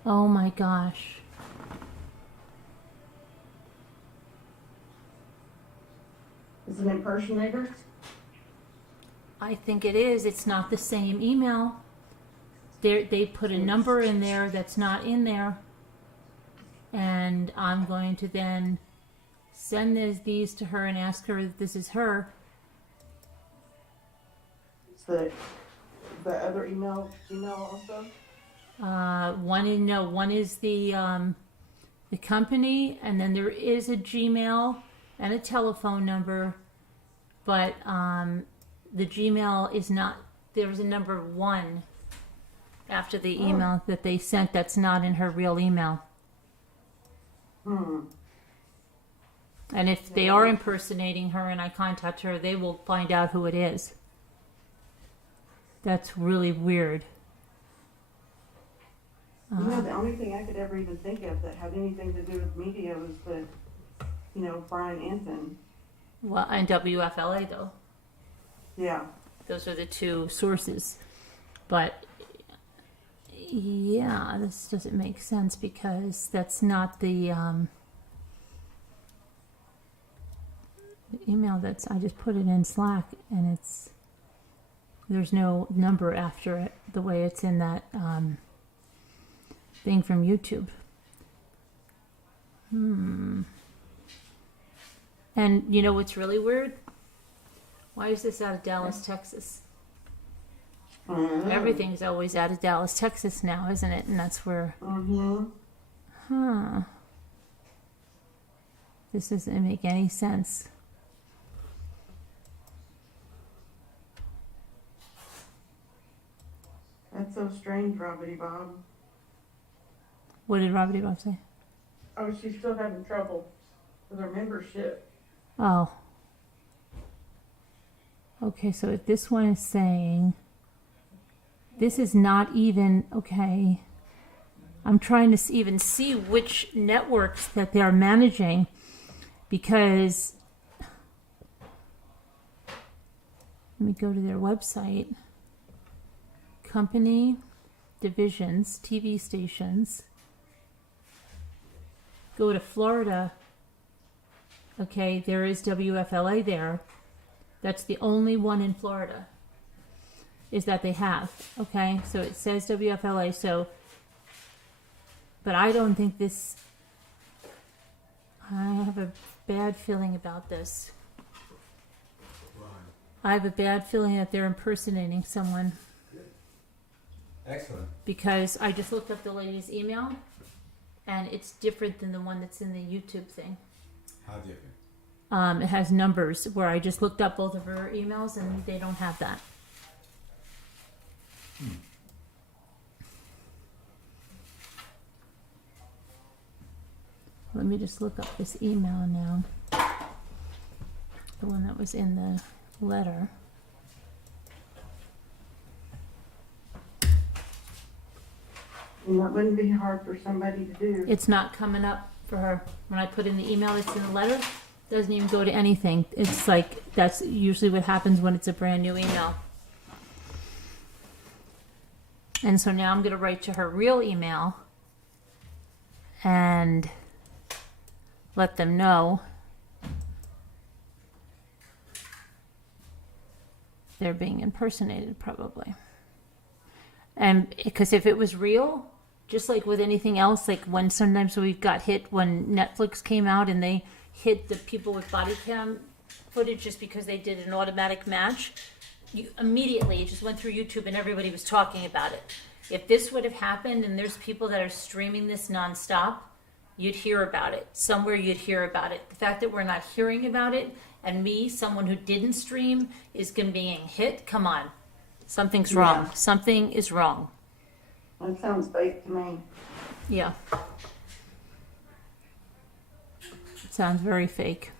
Oh my gosh. Is it an impersonator? I think it is. It's not the same email. They put a number in there that's not in there. And I'm going to then send these to her and ask her if this is her. It's the other email also? One is the company, and then there is a Gmail and a telephone number, but the Gmail is not. There's a number 1 after the email that they sent that's not in her real email. And if they are impersonating her and I contact her, they will find out who it is. That's really weird. The only thing I could ever even think of that had anything to do with media was Brian Anton. Well, and WFLA though. Yeah. Those are the two sources. But yeah, this doesn't make sense because that's not the email I just put it in Slack, and there's no number after it the way it's in that thing from YouTube. And you know what's really weird? Why is this out of Dallas, Texas? Everything's always out of Dallas, Texas now, isn't it? And that's where... This doesn't make any sense. That's so strange, Robbity Bob. What did Robbity Bob say? Oh, she's still having trouble with her membership. Oh. Okay, so if this one is saying... This is not even... Okay. I'm trying to even see which networks that they are managing, because... Let me go to their website. Company, divisions, TV stations. Go to Florida. Okay, there is WFLA there. That's the only one in Florida is that they have. Okay, so it says WFLA. So, but I don't think this. I have a bad feeling about this. I have a bad feeling that they're impersonating someone. Excellent. Because I just looked up the lady's email, and it's different than the one that's in the YouTube thing. How different? It has numbers where I just looked up both of her emails, and they don't have that. Let me just look up this email now. The one that was in the letter. And that wouldn't be hard for somebody to do. It's not coming up for her. When I put in the email that's in the letter, Doesn't even go to anything. It's like, that's usually what happens when it's a brand new email. And so now I'm going to write to her real email and let them know they're being impersonated, probably. And because if it was real, just like with anything else, like when sometimes we've got hit when Netflix came out and they hit the people with body cam footage just because they did an automatic match, you immediately it just went through YouTube and everybody was talking about it. If this would have happened and there's people that are streaming this nonstop, you'd hear about it. Somewhere you'd hear about it. The fact that we're not hearing about it, and me, someone who didn't stream, is being hit, come on. Something's wrong. Yeah. Something is wrong. That sounds fake to me. Yeah. It sounds very fake.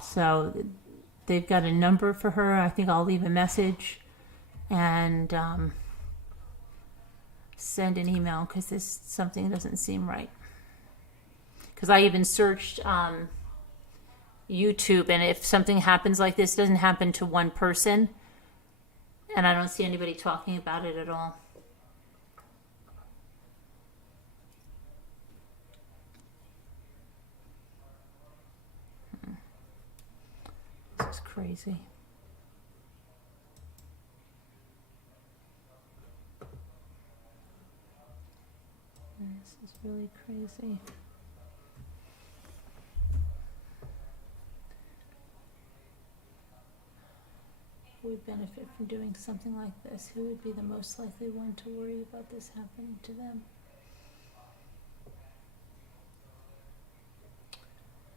So they've got a number for her. I think I'll leave a message and send an email because something doesn't seem right. Because I even searched YouTube, and if something happens like this, it doesn't happen to one person, and I don't see anybody talking about it at all. This is crazy. This is really crazy. Who would benefit from doing something like this? Who would be the most likely one to worry about this happening to them?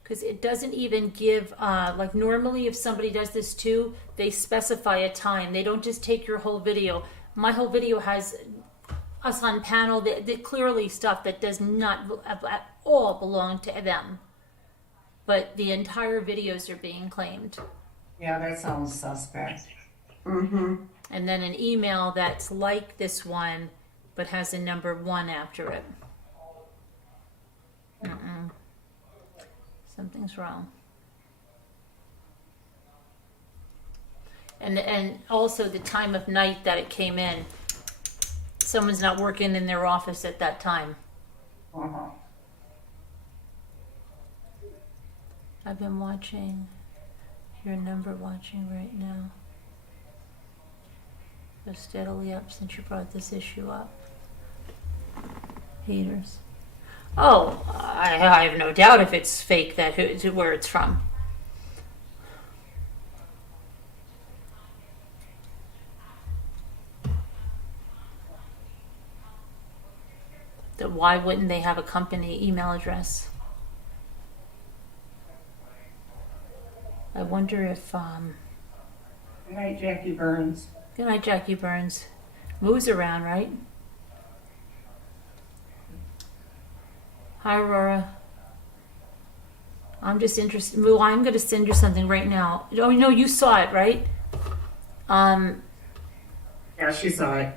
Because it doesn't even give, like normally if somebody does this too, they specify a time. They don't just take your whole video. My whole video has us on panel, the clearly stuff that does not at all belong to them. But the entire videos are being claimed. Yeah, that sounds suspect. Mm-hmm. And then an email that's like this one, but has a number 1 after it. Mm-mm. Something's wrong. And also the time of night that it came in. Someone's not working in their office at that time. Uh-huh. I've been watching your number watching right now. Go steadily up since you brought this issue up. Haters. Oh, I have no doubt if it's fake that where it's from. Then why wouldn't they have a company email address? I wonder if Good night, Jackie Burns. good night, Jackie Burns. Moves around, right? Hi, Aurora. I'm just interested. Moo, I'm going to send you something right now. Oh, no, you saw it, right? Yeah, she saw it.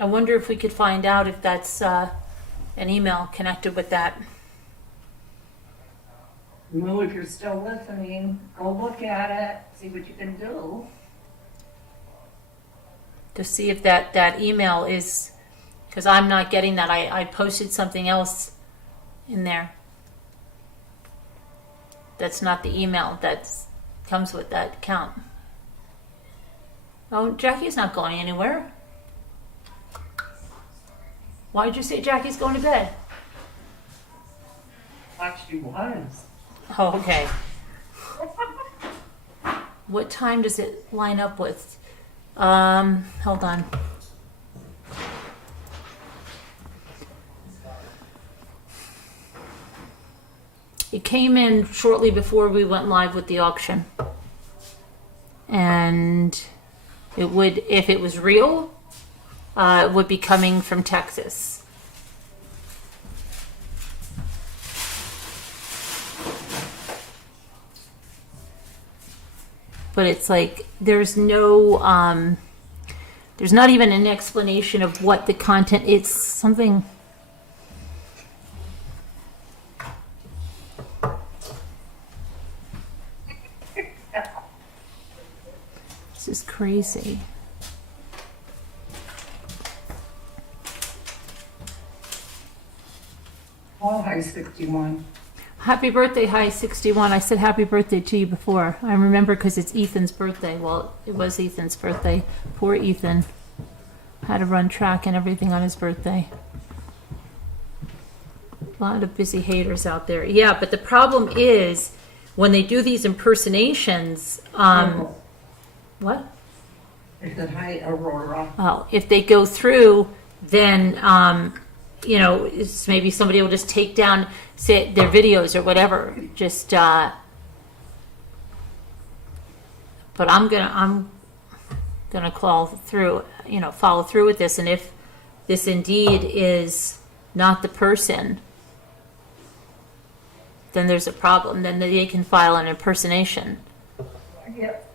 I wonder if we could find out if that's an email connected with that. Moo, if you're still listening, go look at it, see what you can do. To see if that email is, because I'm not getting that. I posted something else in there. That's not the email that comes with that account. Oh, Jackie's not going anywhere. Why did you say Jackie's going to bed? Like she was. Oh, okay. What time does it line up with? Hold on. It came in shortly before we went live with the auction. And it would, if it was real, it would be coming from Texas. But it's like, there's no, there's not even an explanation of what the content, it's something, This is crazy. All high 61. Happy birthday, High 61. I said happy birthday to you before. I remember because it's Ethan's birthday. Well, it was Ethan's birthday. Poor Ethan. Had to run track and everything on his birthday. A lot of busy haters out there. Yeah, but the problem is when they do these impersonations, what? It's a high Aurora. Oh, if they go through, then maybe somebody will just take down say their videos or whatever. Just, but I'm gonna follow through with this. And if this indeed is not the person, then there's a problem. Then they can file an impersonation. Yep.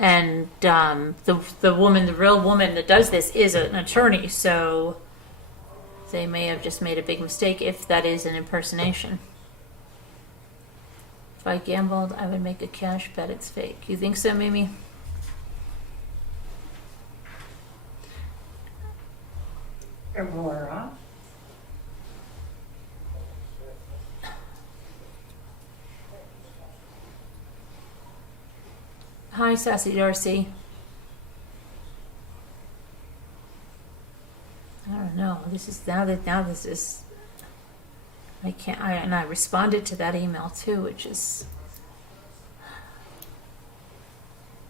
And the real woman that does this is an attorney, so they may have just made a big mistake if that is an impersonation. If I gambled, I would make a cash bet it's fake. You think so, Mimi? Aurora. Hi, Sassy Darcy. I don't know. This is now this is. I can't. I responded to that email too, which is.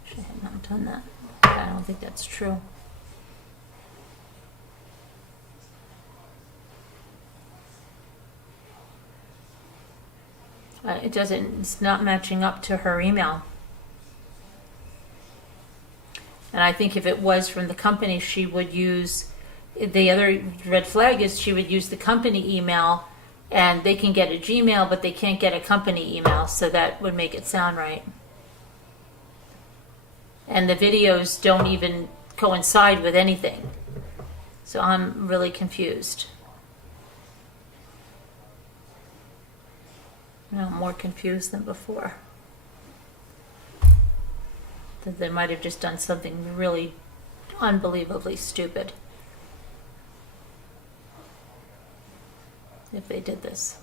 Should have not done that. I don't think that's true. It doesn't. It's not matching up to her email. And I think if it was from the company, she would use, the other red flag is she would use the company email, and they can get a Gmail, but they can't get a company email, so that would make it sound right. And the videos don't even coincide with anything. So I'm really confused. I'm more confused than before. That they might have just done something really unbelievably stupid if they did this.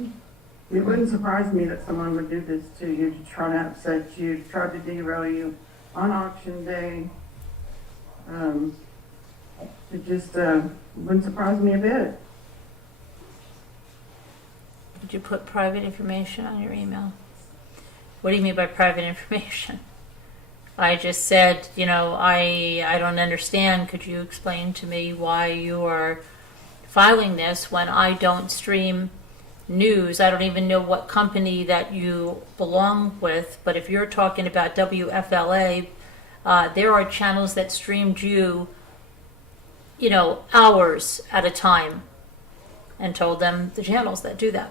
It wouldn't surprise me that someone would do this to you, to try to upset you, try to derail you on auction day. It just wouldn't surprise me a bit. Did you put private information on your email? What do you mean by private information? I just said, I don't understand. Could you explain to me why you are filing this when I don't stream news? I don't even know what company that you belong with, but if you're talking about WFLA, there are channels that streamed you, hours at a time, and told them the channels that do that.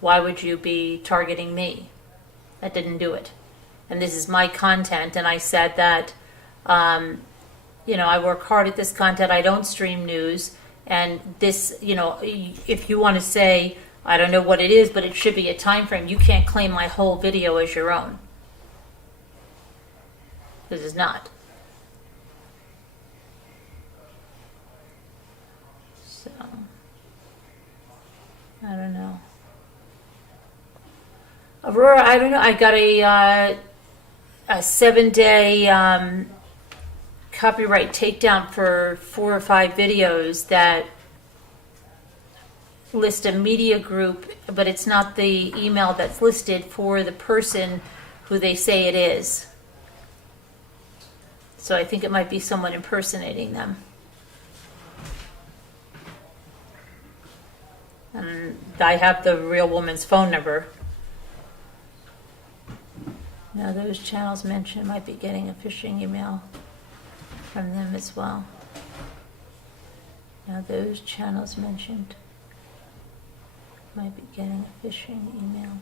Why would you be targeting me? That didn't do it. And this is my content, and I said that, I work hard at this content. I don't stream news, and this, if you want to say, I don't know what it is, but it should be a time frame. You can't claim my whole video as your own. This is not. So, I don't know. Aurora, I don't know. I got a 7-day copyright takedown for 4 or 5 videos that list a media group, but it's not the email that's listed for the person who they say it is. So I think it might be someone impersonating them. And I have the real woman's phone number. Now those channels mentioned might be getting a phishing email from them as well. Now those channels mentioned might be getting a phishing email.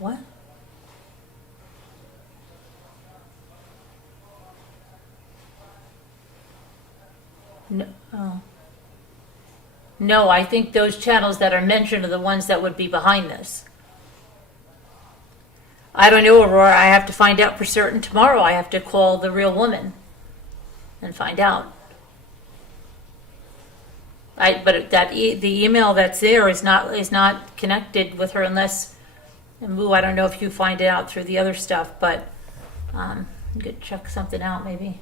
What? No. Oh. No, I think those channels that are mentioned are the ones that would be behind this. I don't know, Aurora. I have to find out for certain tomorrow. I have to call the real woman and find out. But the email that's there is not connected with her unless, and Lou, I don't know if you find it out through the other stuff, but you could check something out maybe.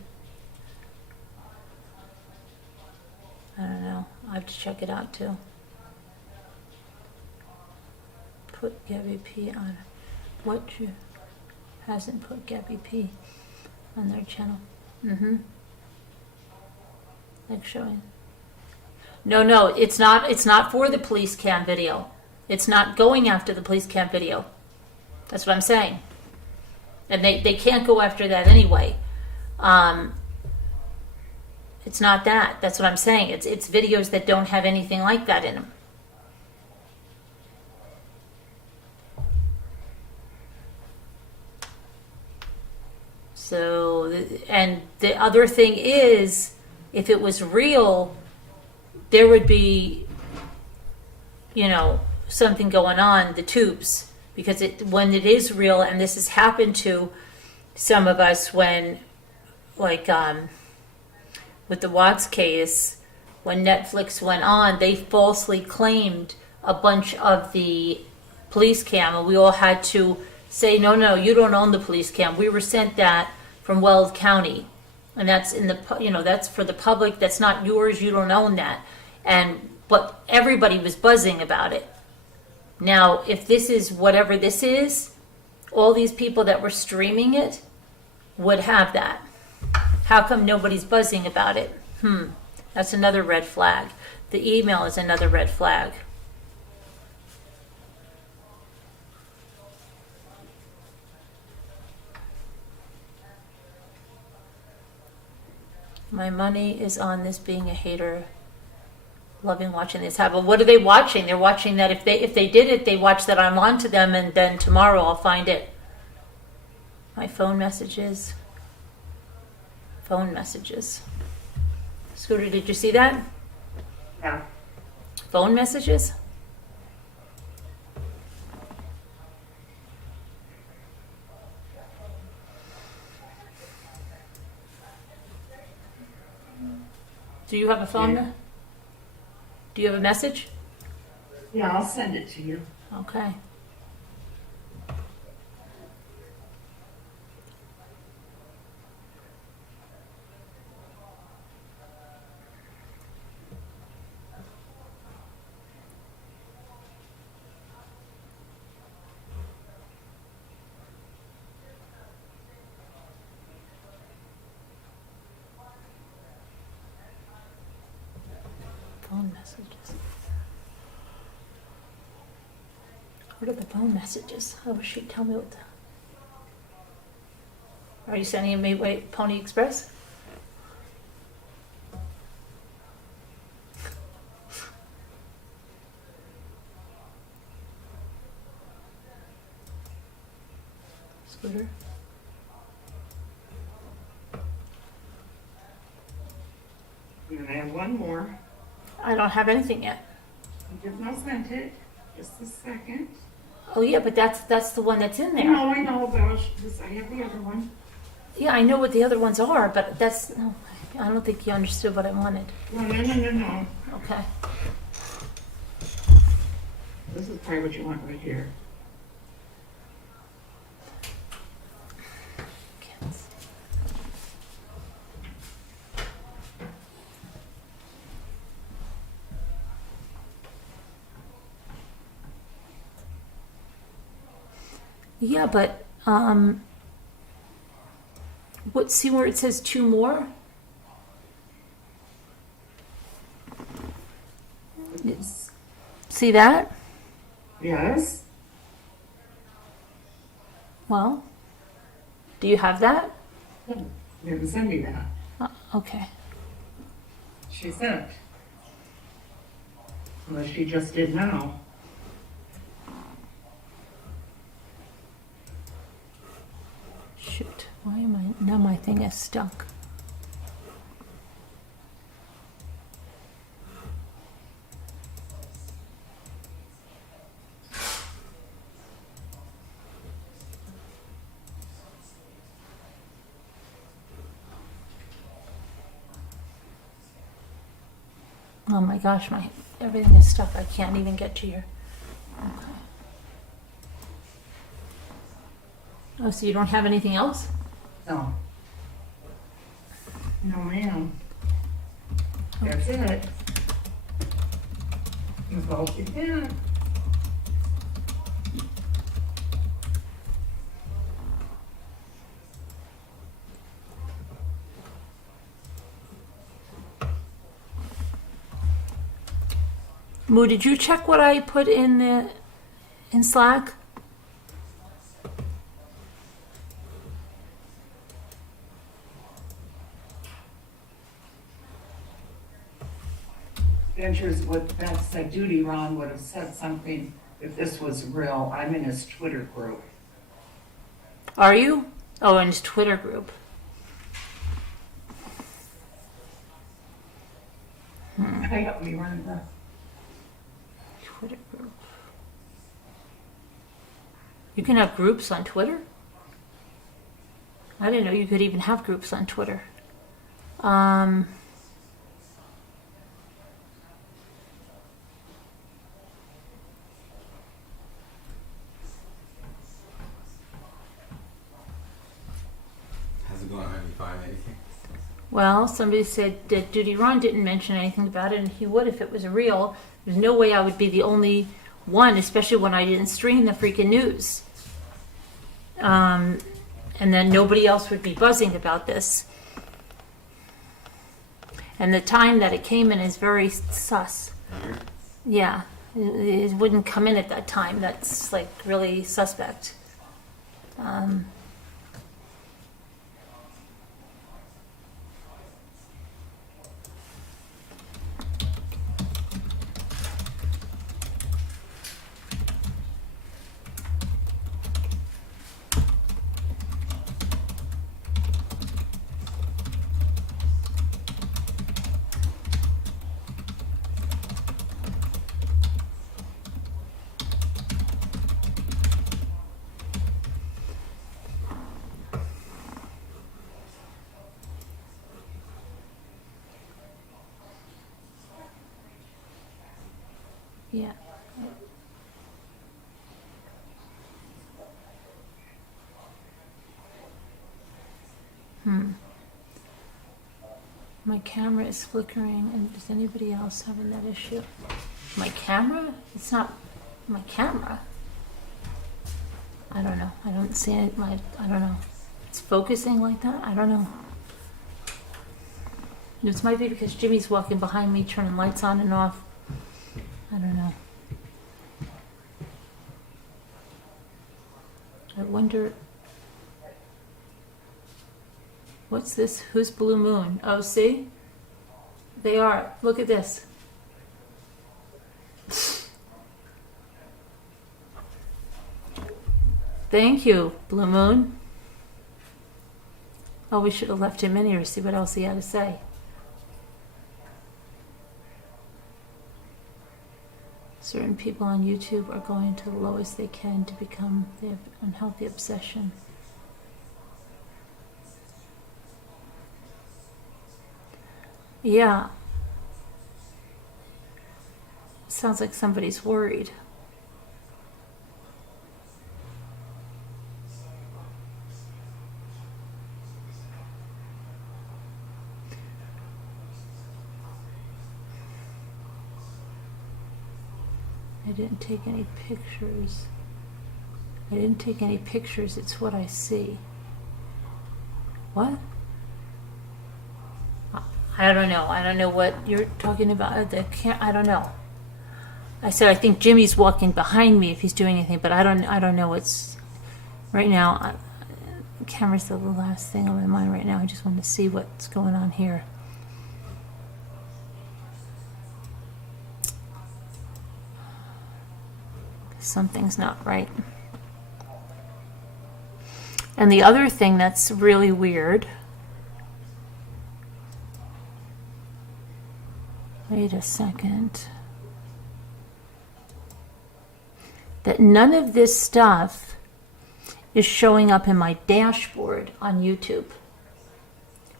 I don't know. I have to check it out too. Put Gabby P on. What you hasn't put Gabby P on their channel? Like showing. No, it's not. It's not for the police cam video. It's not going after the police cam video. That's what I'm saying. And they can't go after that anyway. It's not that. That's what I'm saying. It's videos that don't have anything like that in them. So, and the other thing is, if it was real, there would be, something going on, the tubes, because when it is real, and this has happened to some of us when, like, with the Watts case, when Netflix went on, they falsely claimed a bunch of the police cam, and we all had to say, no, you don't own the police cam. We were sent that from Weld County, and that's that's for the public. That's not yours. You don't own that. But everybody was buzzing about it. Now, if this is whatever this is, all these people that were streaming it would have that. How come nobody's buzzing about it? That's another red flag. The email is another red flag. My money is on this being a hater. Loving watching this happen. What are they watching? They're watching that if they did it, they watch that I'm on to them, and then tomorrow I'll find it. My phone messages. Phone messages. Scooter, did you see that? Yeah. Phone messages? Do you have a phone? Yeah. Do you have a message? Yeah, I'll send it to you. Okay. Phone messages. What are the phone messages? I wish you'd tell me what the... Are you sending me, Pony Express? Scooter? You're gonna have one more. I don't have anything yet. You just now sent it. Just a second. Oh yeah, but that's the one that's in there. No, I know, but I have the other one. Yeah, I know what the other ones are, but that's... No, I don't think you understood what I wanted. No. Okay. This is probably what you want right here. Yeah, but see where it says 2 more? See that? Yes. Well, do you have that? You didn't send me that. Okay. She sent. Unless she just did now. Shoot, why am I... Now my thing is stuck. Oh my gosh, everything is stuck. I can't even get to your. Okay. Oh, so you don't have anything else? No. No, ma'am. That's it. That's all she did. Moo, did you check what I put in Slack? Ventures would, that's a duty. Ron would have said something if this was real. I'm in his Twitter group. Are you? Oh, in his Twitter group. I got me running the. Twitter group. You can have groups on Twitter? I didn't know you could even have groups on Twitter. How's it going? Have you find anything? Well, somebody said that Duty Ron didn't mention anything about it, and he would if it was real. There's no way I would be the only one, especially when I didn't stream the freaking news. And then nobody else would be buzzing about this. And the time that it came in is very sus. Weird. Yeah, it wouldn't come in at that time. That's like really suspect. Yeah. My camera is flickering, and is anybody else having that issue? My camera? It's not my camera. I don't know. I don't see it. I don't know. It's focusing like that. I don't know. This might be because Jimmy's walking behind me, turning lights on and off. I don't know. I wonder. What's this? Who's Blue Moon? Oh, see? They are. Look at this. Thank you, Blue Moon. Oh, we should have left him in here to see what else he had to say. Certain people on YouTube are going to the lowest they can to become their unhealthy obsession. Yeah. Sounds like somebody's worried. I didn't take any pictures. I didn't take any pictures. It's what I see. What? I don't know. I don't know what you're talking about. I don't know. I said I think Jimmy's walking behind me if he's doing anything, but I don't know what's right now. Camera's the last thing on my mind right now. I just want to see what's going on here. Something's not right. And the other thing that's really weird. Wait a second. That none of this stuff is showing up in my dashboard on YouTube.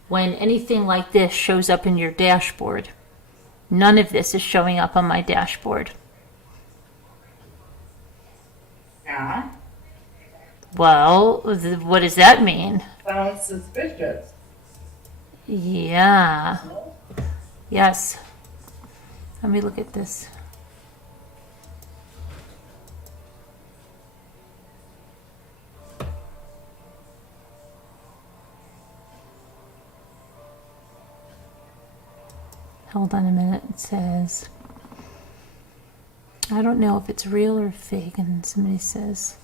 When anything like this shows up in your dashboard, None of this is showing up on my dashboard. Yeah, Well, what does that mean? sounds suspicious. Yeah. Yes. Let me look at this. Hold on a minute. It says, I don't know if it's real or fake, and somebody says,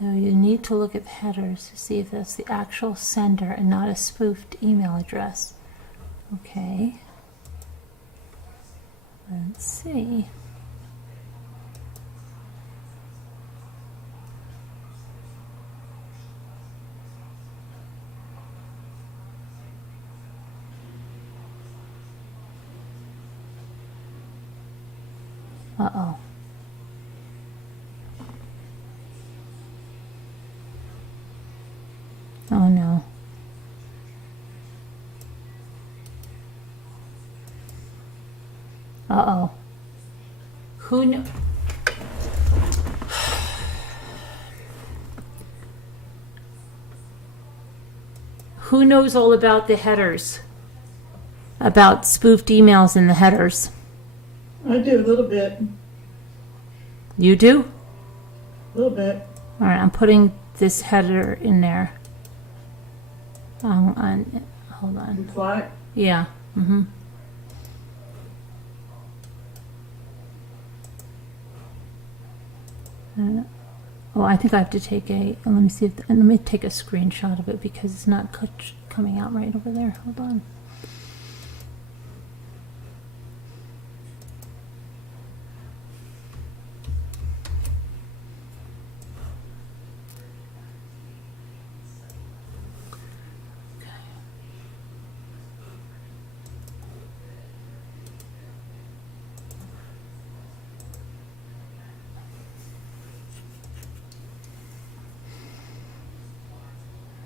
though you need to look at the headers to see if that's the actual sender and not a spoofed email address. Okay. Let's see. Uh-oh. Oh no. Uh-oh. Who knew? Who knows all about the headers? About spoofed emails in the headers? I do a little bit, You do? a little bit. All right, I'm putting this header in there. Hold on. It's like, Yeah. Mm-hmm. Oh, I think I have to take a. Let me see if. Let me take a screenshot of it because it's not coming out right over there. Hold on.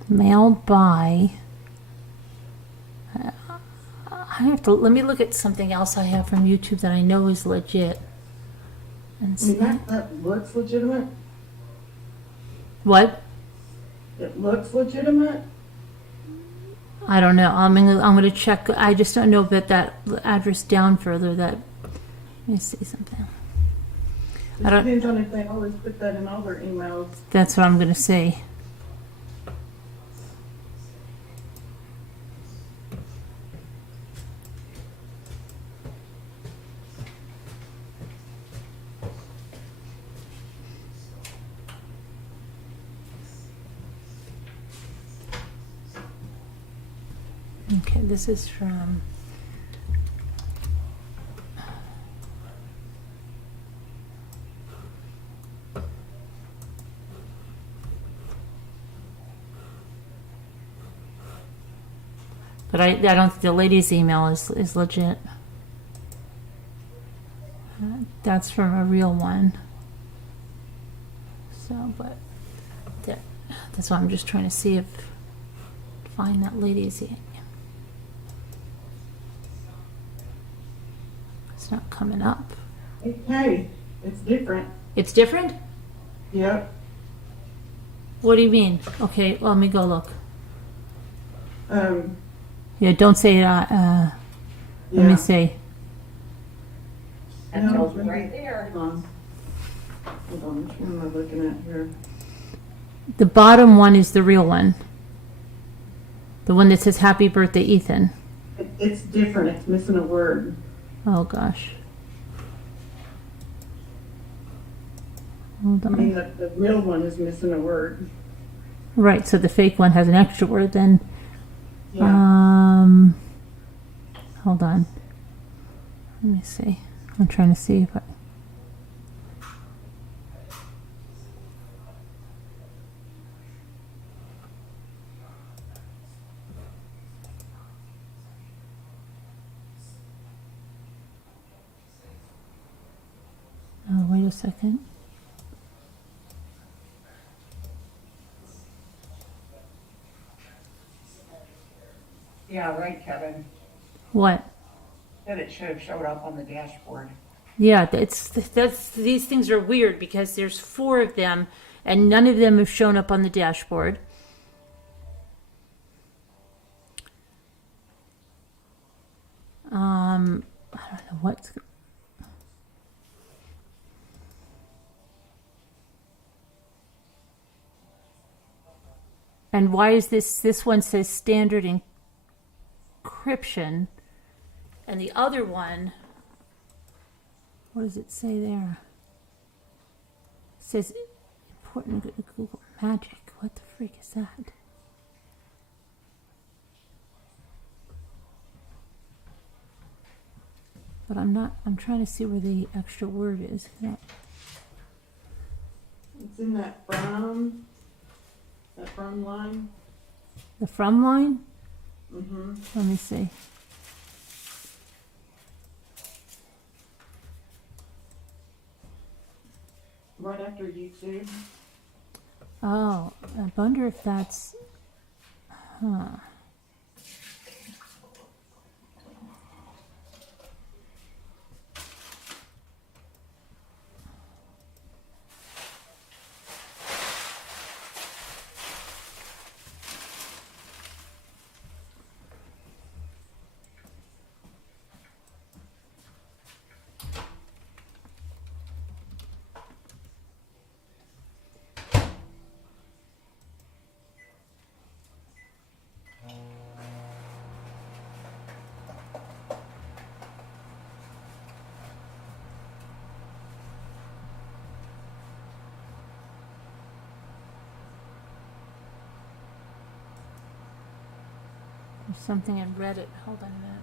Mailed by. I have to. Let me look at something else I have from YouTube that I know is legit. And I see. mean, that looks legitimate. What? It looks legitimate. I don't know. I'm gonna check. I just don't know about that address down further. That. Let me see something. It I don't. depends on if they always put that in all their emails. That's what I'm gonna say. Okay, this is from. But I don't think the lady's email is legit. That's from a real one. So, but that's why I'm just trying to see if find that lady's email. It's not coming up. Okay, it's different. It's different? Yep. What do you mean? Okay, well, let me go look. Um, Yeah, don't say let me yeah. see. That tells you right there. Hold on, which one am I looking at here? The bottom one is the real one. The one that says happy birthday, Ethan. It's different, it's missing a word. Oh gosh. Hold I mean, on. the real one is missing a word. Right, so the fake one has an extra word then. Yeah. Hold on. Let me see. I'm trying to see if I. Oh, wait a second. Yeah, right, Kevin. What? That it should have showed up on the dashboard. Yeah, that's these things are weird because there's 4 of them and none of them have shown up on the dashboard. I don't know what's. And why is this one says standard encryption and the other one, what does it say there? It says important Google Magic. What the freak is that? But I'm trying to see where the extra word is. Yeah. It's in that from line. The from line? Mm-hmm. Let me see. Right after YouTube. Oh, I wonder if that's, huh. There's something in Reddit. Hold on a minute.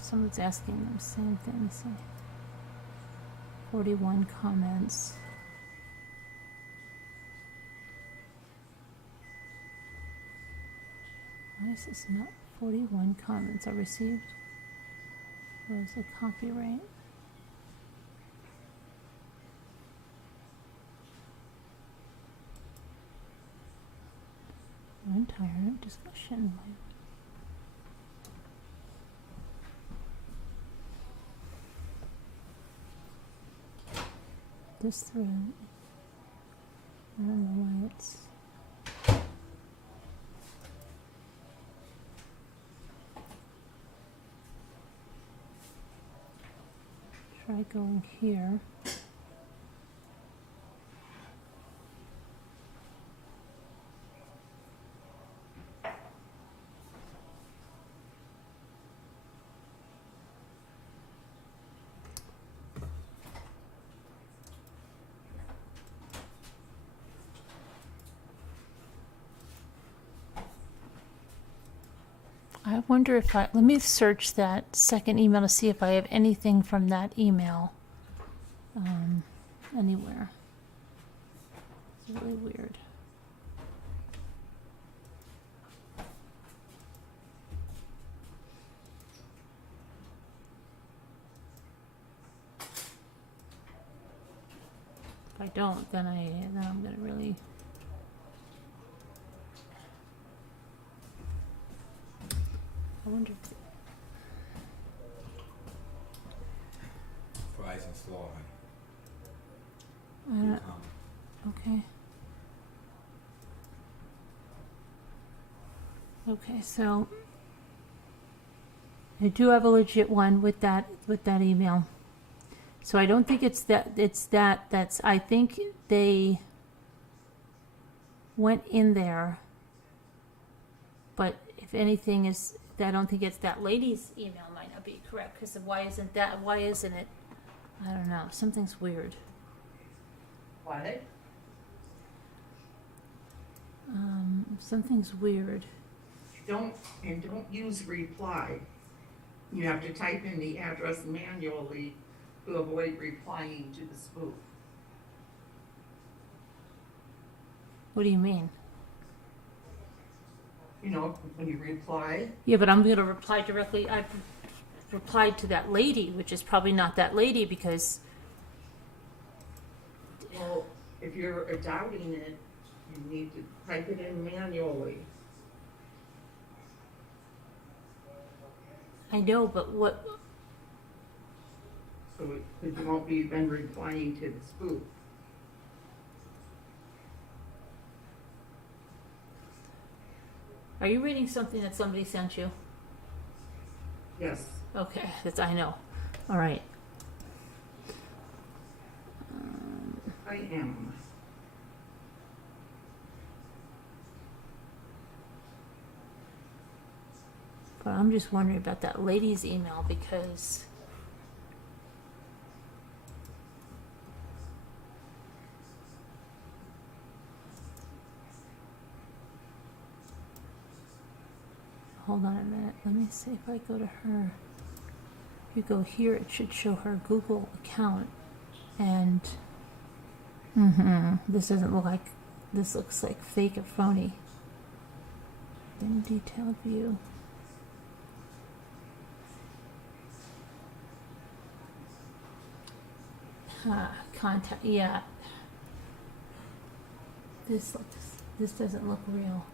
Someone's asking them the same thing. So 41 comments. Why is this not 41 comments I received? Was the copyright? I'm tired of discussion. This thread, I don't know why it's. Try going here. I wonder if let me search that second email to see if I have anything from that email anywhere. It's really weird. If I don't, then I'm gonna really. I wonder if Fries and slaw, honey. okay. Okay, so I do have a legit one with that email. So I don't think it's that's I think they went in there, but if anything is, I don't think it's that lady's email might not be correct, because why isn't it, I don't know, something's weird. What? Something's weird. Don't use reply. You have to type in the address manually to avoid replying to the spoof. What do you mean? You know, when you reply, Yeah, but I'm going to reply directly. replied to that lady, which is probably not that lady because, Well, if you're doubting it, you need to type it in manually. I know, but what, So it won't be then replying to the spoof. are you reading something that somebody sent you? Yes. Okay, that's, I know. All right. I am. But I'm just wondering about that lady's email because hold on a minute. Let me see if I go to her. If you go here, it should show her Google account. And this doesn't look like, this looks like fake or phony. In detailed view. Contact, yeah. This doesn't look real.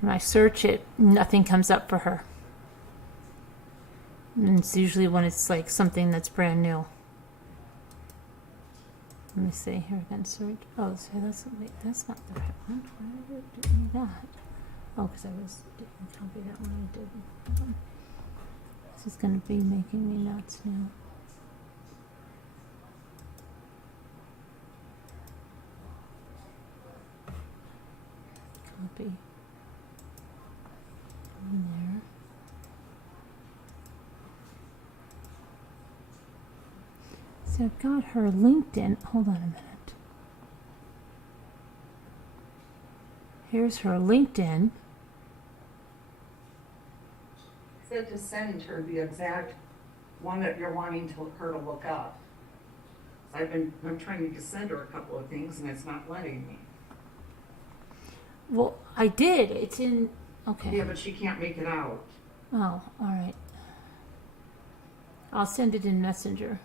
When I search it, nothing comes up for her. And it's usually when it's like something that's brand new. Let me see here again. Search. Oh, so wait, that's not the right one. Why did it do me that? Oh, because I didn't copy that one. I did. Hold on. This is going to be making me nuts now. Copy. In there. So I've got her LinkedIn. Hold on a minute. Here's her LinkedIn. Said to send her the exact one that you're wanting her to look up. I'm trying to send her a couple of things and it's not letting me. Well, I did. It's in. Okay. Yeah, but she can't make it out. Oh, all right. I'll send it in Messenger.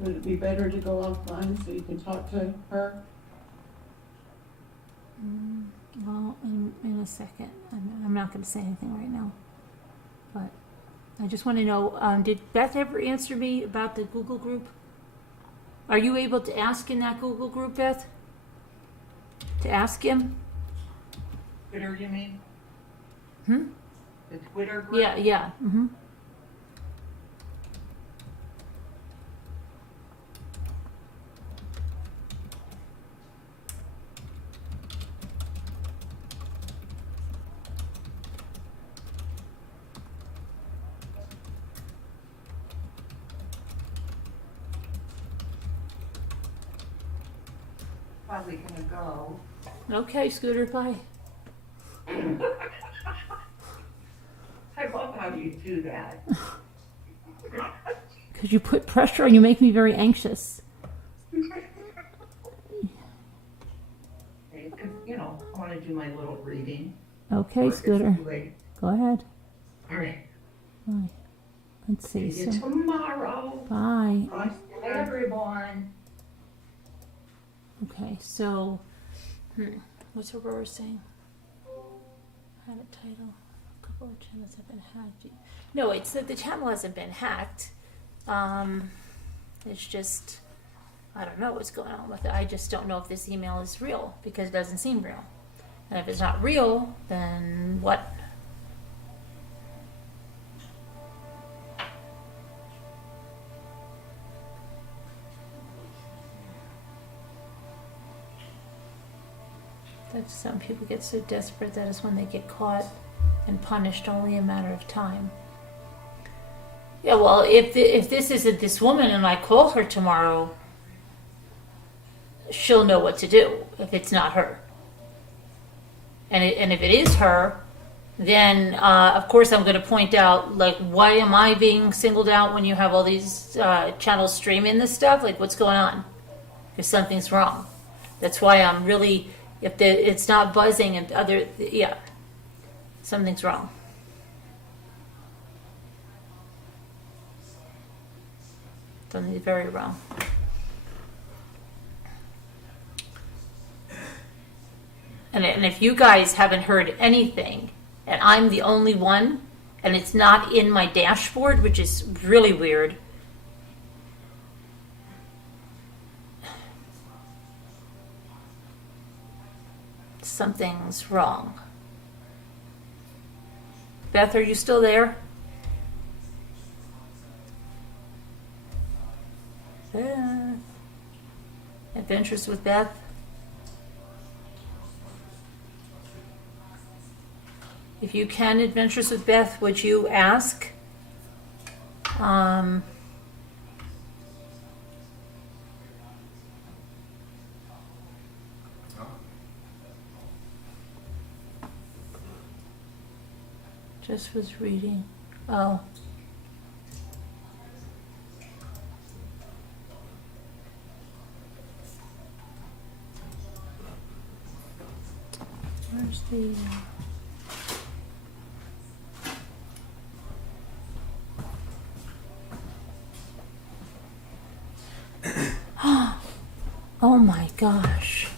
Would it be better to go offline so you can talk to her? Well, in a second. I'm not going to say anything right now. But I just want to know, did Beth ever answer me about the Google group? Are you able to ask in that Google group, Beth? To ask him? Twitter, you mean? Hmm? The Twitter group? Yeah, yeah. Mm-hmm. Probably gonna go. Okay, Scooter, bye. I love how you do that. Because you put pressure and you make me very anxious. Hey, 'cause, you know, I wanna do my little reading. Okay, Or it's Scooter. too late. Go ahead. All right. Bye. Let's see. See you So, tomorrow. bye. Bye, everyone. Okay, so, what's Aurora saying? Had a title. A couple of channels have been hacked. No, it's that the channel hasn't been hacked. It's just, I don't know what's going on with it. I just don't know if this email is real because it doesn't seem real. And if it's not real, then what? That some people get so desperate that is when they get caught and punished, only a matter of time. Yeah, well, if this isn't this woman and I call her tomorrow, she'll know what to do if it's not her. And if it is her, then of course I'm going to point out, like, why am I being singled out when you have all these channels streaming this stuff? Like, what's going on? If something's wrong. That's why I'm really, if it's not buzzing and other, yeah, something's wrong. Something's very wrong. And if you guys haven't heard anything, and I'm the only one, and it's not in my dashboard, which is really weird. Something's wrong. Beth, are you still there? Beth. Adventures with Beth. If you can, Adventures with Beth, would you ask? Just was reading. Oh. Where's the... Oh my gosh.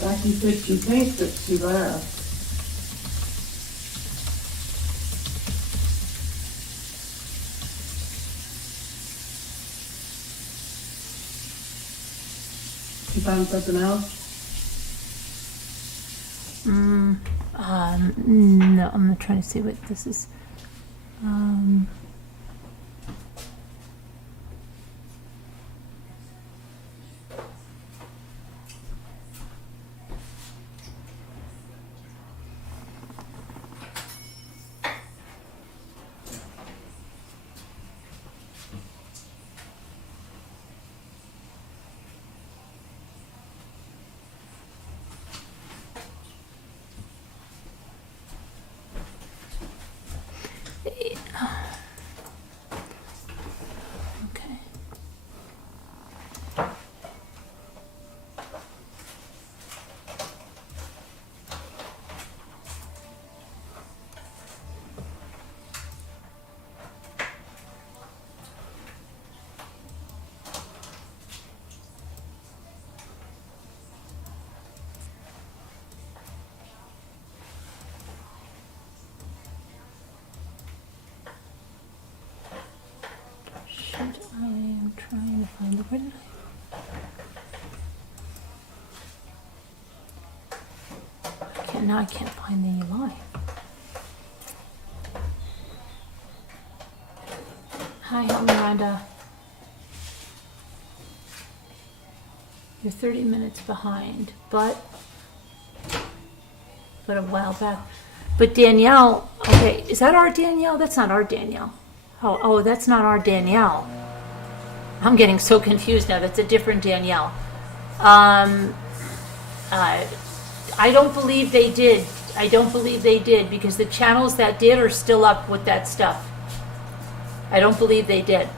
Becky said she thinks that she left. You found something else? No, I'm trying to see what this is. Okay. Shoot, I am trying to find the word. I can't find the line. Hi, Miranda. You're 30 minutes behind, but a while back. But Danielle, okay, is that our Danielle? That's not our Danielle. Oh, that's not our Danielle. I'm getting so confused now. That's a different Danielle. I don't believe they did. I don't believe they did, because the channels that did are still up with that stuff. I don't believe they did.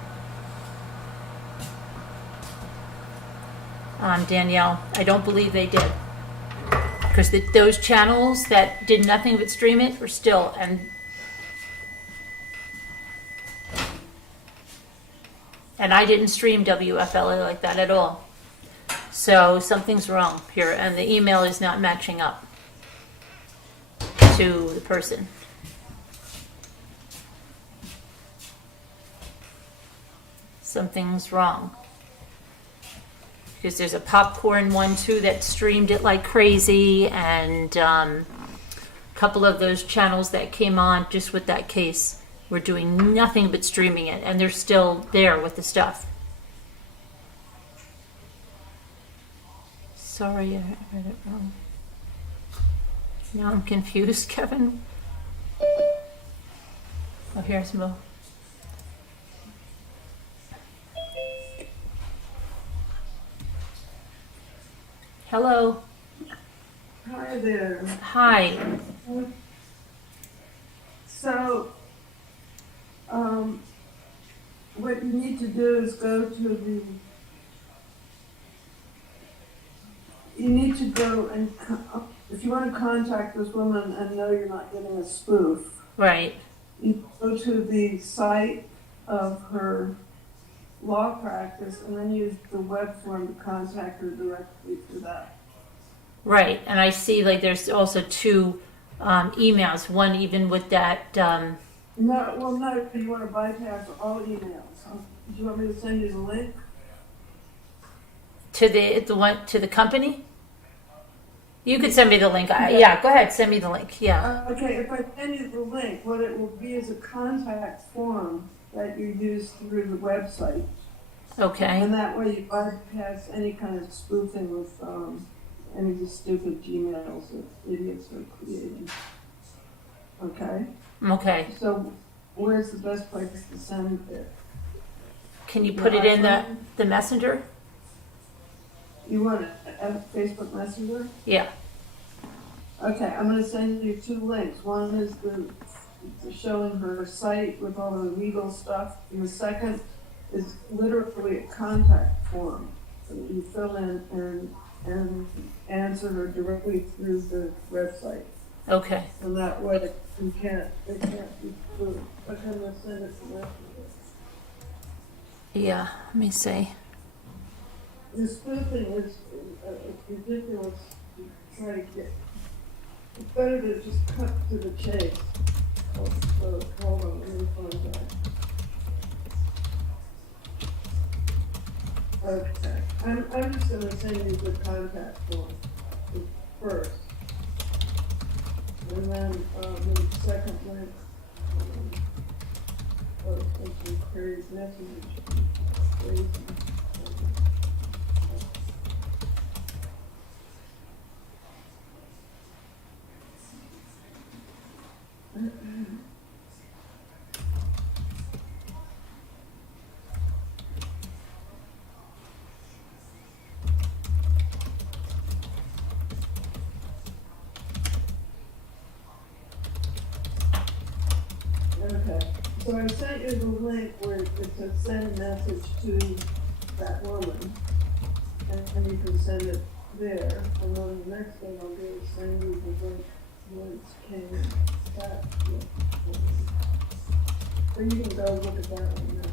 Danielle, I don't believe they did. Because those channels that did nothing but stream it are still, and I didn't stream WFLA like that at all. So something's wrong here, and the email is not matching up to the person. something's wrong. Because there's a popcorn one too that streamed it like crazy, and a couple of those channels that came on just with that case were doing nothing but streaming it, and they're still there with the stuff. Sorry, I read it wrong. Now I'm confused, Kevin. Oh, here's Mo. Hello. Hi there. Hi. So, what you need to do is go to you need to go and, if you want to contact this woman and know you're not getting a spoof, Right. you go to the site of her law practice and then use the web form to contact her directly through that. Right. And I see like there's also two emails. One even with that. No, you want to bypass all emails. Do you want me to send you the link? To the one to the company? You could send me the link. Yeah, go ahead. Send me the link. Yeah. Okay, if I send you the link, what it will be is a contact form that you use through the website. Okay. And that way you bypass any kind of spoofing with any of the stupid Gmails that idiots are creating. Okay? Okay. So where's the best place to send it? Can you put it in the messenger? You want it at Facebook Messenger? Yeah. Okay, I'm going to send you two links. One is the showing her site with all the legal stuff, and the second is literally a contact form that you fill in and answer her directly through the website. Okay. And that way they can't be spoofed. But I'm going to send it to Messenger. Yeah. Let me see. The spoofing is it's ridiculous to try to get. It's better to just cut to the chase. So, hold on, let me find that. Okay, I'm just gonna send you the contact form first. And then, the second link, some crazy message, crazy. Okay, so I sent you the link where it says send message to that woman, and you can send it there. And then the next thing I'll do is send you the link where it came back. Or you can go look at that one now.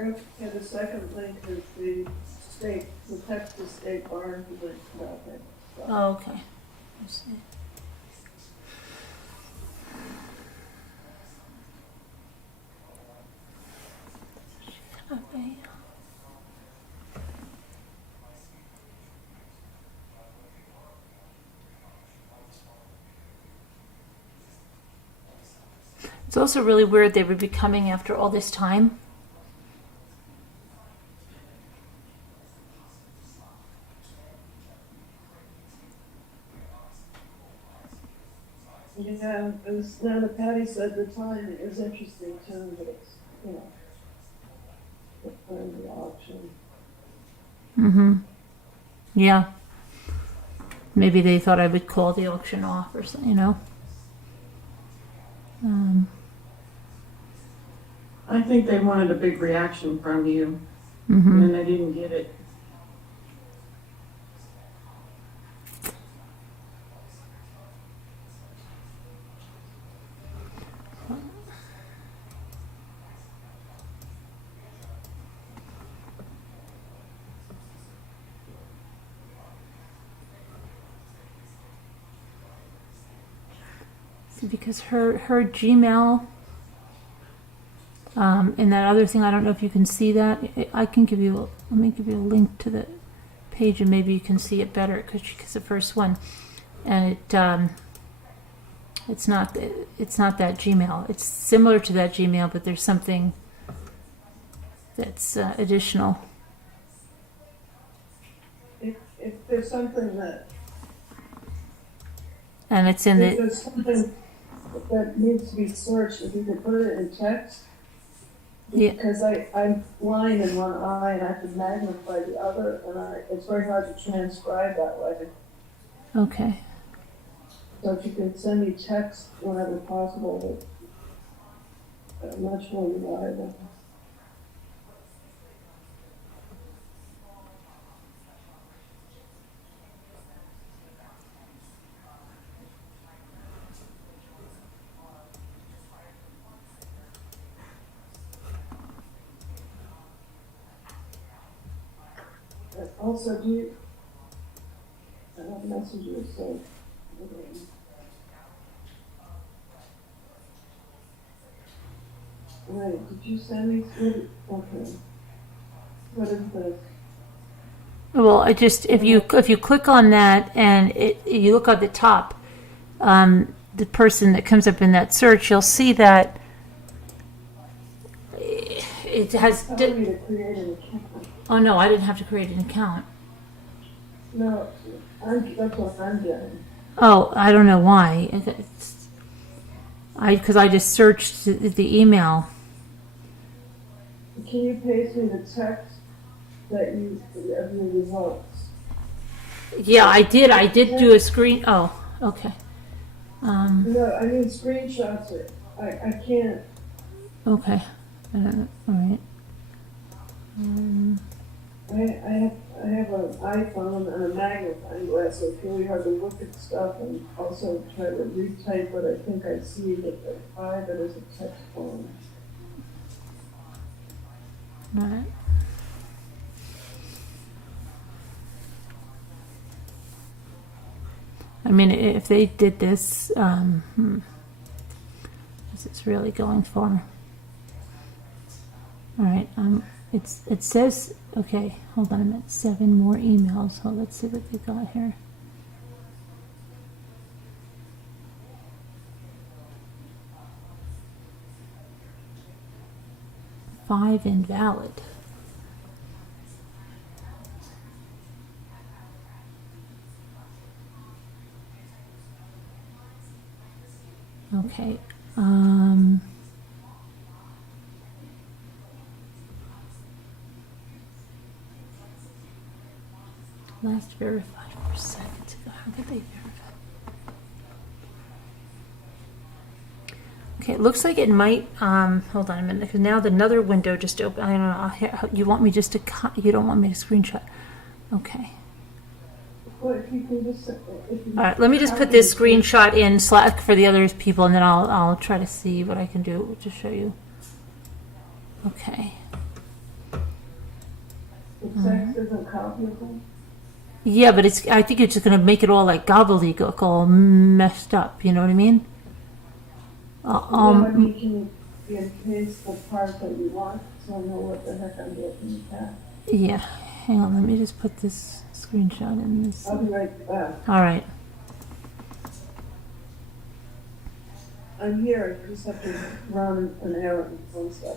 Okay, the second link is the Texas State Bar link about that stuff. Oh, okay. Let's see. Okay. It's also really weird they would be coming after all this time. Yeah, as Nana Patty said, the time is interesting too, but it's, the auction. Mm-hmm. Yeah. Maybe they thought I would call the auction off or something, I think they wanted a big reaction from you, Mm-hmm. and they didn't get it. because her Gmail, and that other thing, I don't know if you can see that. I can give you, let me give you a link to the page and maybe you can see it better because she's the first one. And it's not that Gmail. It's similar to that Gmail, but there's something that's additional. If there's something that, And it's in if the, there's something that needs to be searched, if you could put it in text. Yeah. Because I'm blind in one eye and I have to magnify the other, and it's very hard to transcribe that way. okay. So if you can send me text whenever possible, much more reliable. Also, do you, I have messages, so. Wait, did you send me, okay. What is this? Well, I just, if you click on that and you look at the top, the person that comes up in that search, you'll see that it has. It's telling me to create an account. Oh no, I didn't have to create an account. No, that's what I'm getting. Oh, I don't know why. Because I just searched the email. Can you paste me the text that of your results? Yeah, I did. I did do a screen. Oh, okay. No, I mean screenshots. I can't. Okay. I don't know. All right. I have an iPhone and a magnifying glass, so it's really hard to look at stuff and also try to retype what I think I see, but I have it as a text form. All right. I mean, if they did this, this is really going far. All right. It says, okay, hold on a minute, 7 more emails. So let's see what they got here. Five invalid. Okay. Last verified 4 seconds ago. How did they verify? Okay, it looks like it might. Hold on a minute, because now another window just opened. I don't know. You want me just to? You don't want me to screenshot? Okay. Well, if you can just, All right. Let me just put this screenshot in Slack for the other people, and then I'll try to see what I can do to show you. Okay. The text isn't copyable. Yeah, but I think it's just going to make it all like gobbledygook, all messed up. You know what I mean? I mean, can you paste the part that you want, so I know what the heck I'm looking at? Yeah. Hang on. Let me just put this screenshot in this. I'll be right back. All right. I'm here, I just have to run an errand and stuff.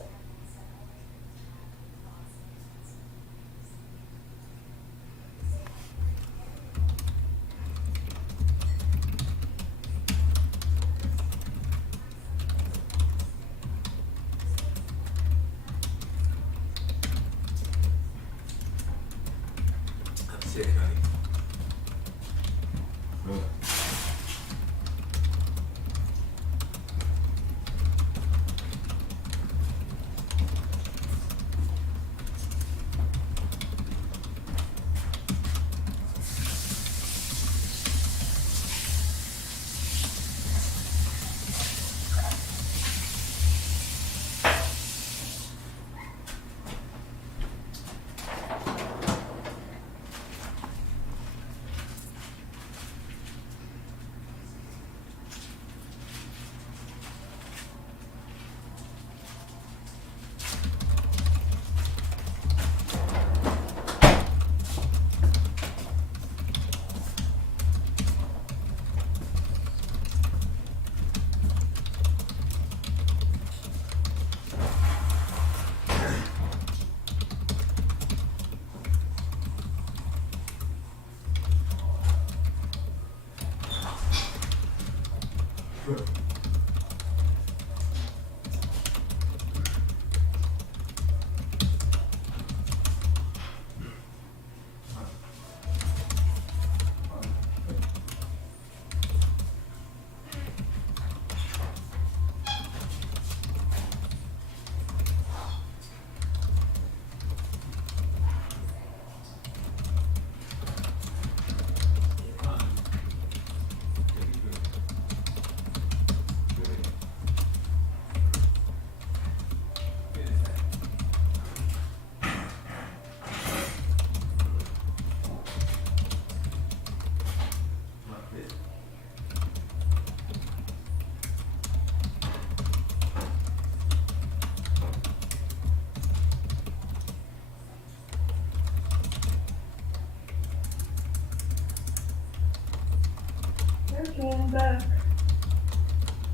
I'm sick, honey. Really? Okay, I'm back.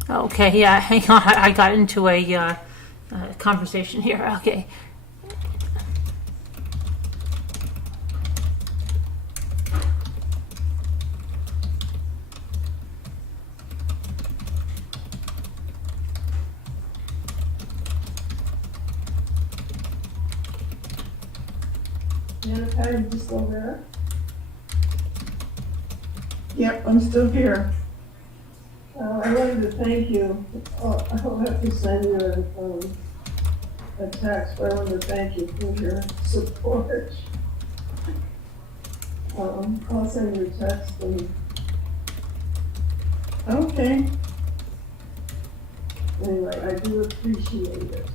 Okay, yeah, hang on. I got into a conversation here. Okay. Jennifer, are you still there? Yep, I'm still here. I wanted to thank you. I'll have to send you a text, but I wanted to thank you for your support. I'll send you a text and. Okay. Anyway, I do appreciate it.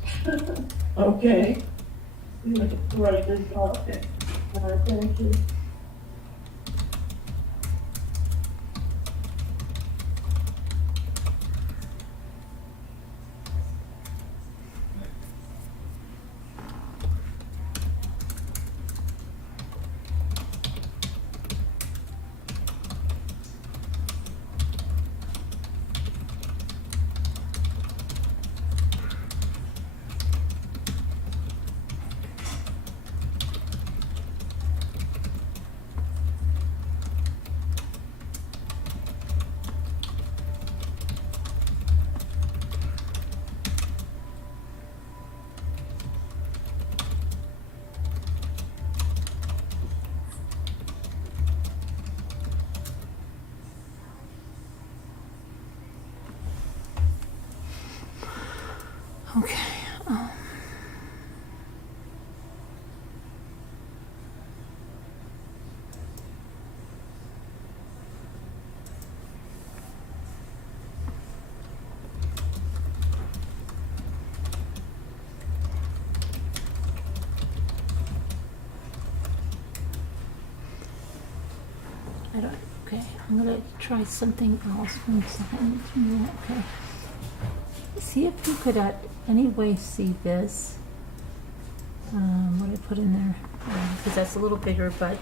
Okay. Right, this okay. All right, thank you. Okay. I don't. Okay, I'm gonna try something else. 1 second. Okay. See if you could any way see this. What I put in there, because that's a little bigger, but.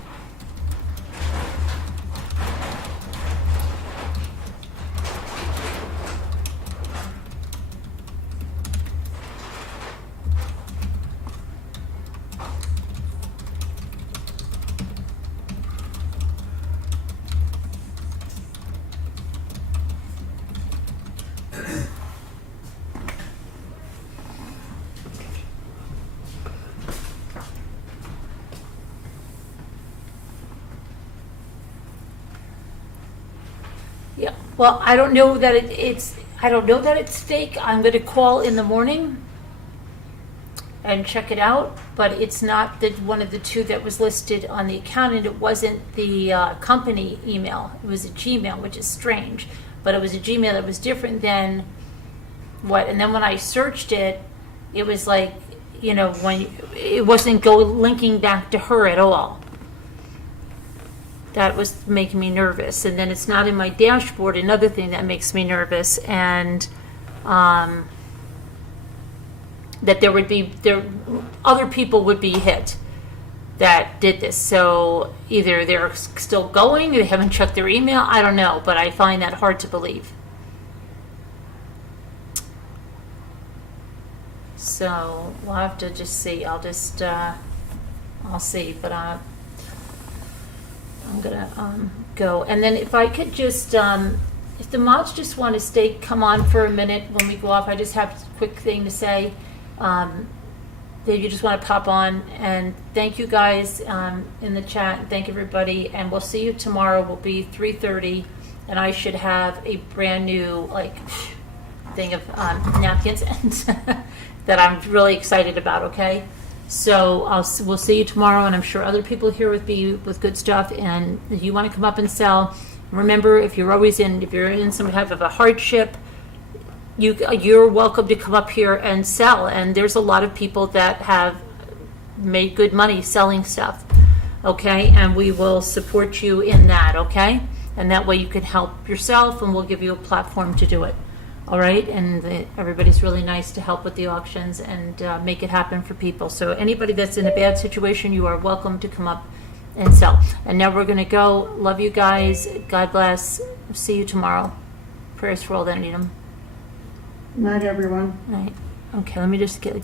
Yeah, well, I don't know that I don't know that it's steak. I'm going to call in the morning and check it out, but it's not one of the two that was listed on the account, and it wasn't the company email. It was a Gmail, which is strange, but it was a Gmail that was different than and then when I searched it, it was like, when it wasn't linking back to her at all. That was making me nervous. And then it's not in my dashboard, another thing that makes me nervous. And that other people would be hit that did this. So either they're still going, they haven't checked their email, I don't know, but I find that hard to believe. So we'll have to just see. I'll see, but I'm gonna go. And then if I could just if the mods just want to stay, come on for a minute when we go off, I just have a quick thing to say. That you just want to pop on, and thank you guys in the chat, and thank everybody, and we'll see you tomorrow. Will be 3:30, and I should have a brand new thing of napkins that I'm really excited about. Okay, so we'll see you tomorrow, and I'm sure other people here with me with good stuff. And if you want to come up and sell, remember, if you're in some type of a hardship, you're welcome to come up here and sell. And there's a lot of people that have made good money selling stuff. Okay, and we will support you in that. Okay, and that way you can help yourself, and we'll give you a platform to do it. All right, and everybody's really nice to help with the auctions and make it happen for people. So anybody that's in a bad situation, you are welcome to come up and sell. And now we're going to go. Love you guys. God bless. See you tomorrow. Prayers for all that need them. Night, everyone. All right. Okay, let me just get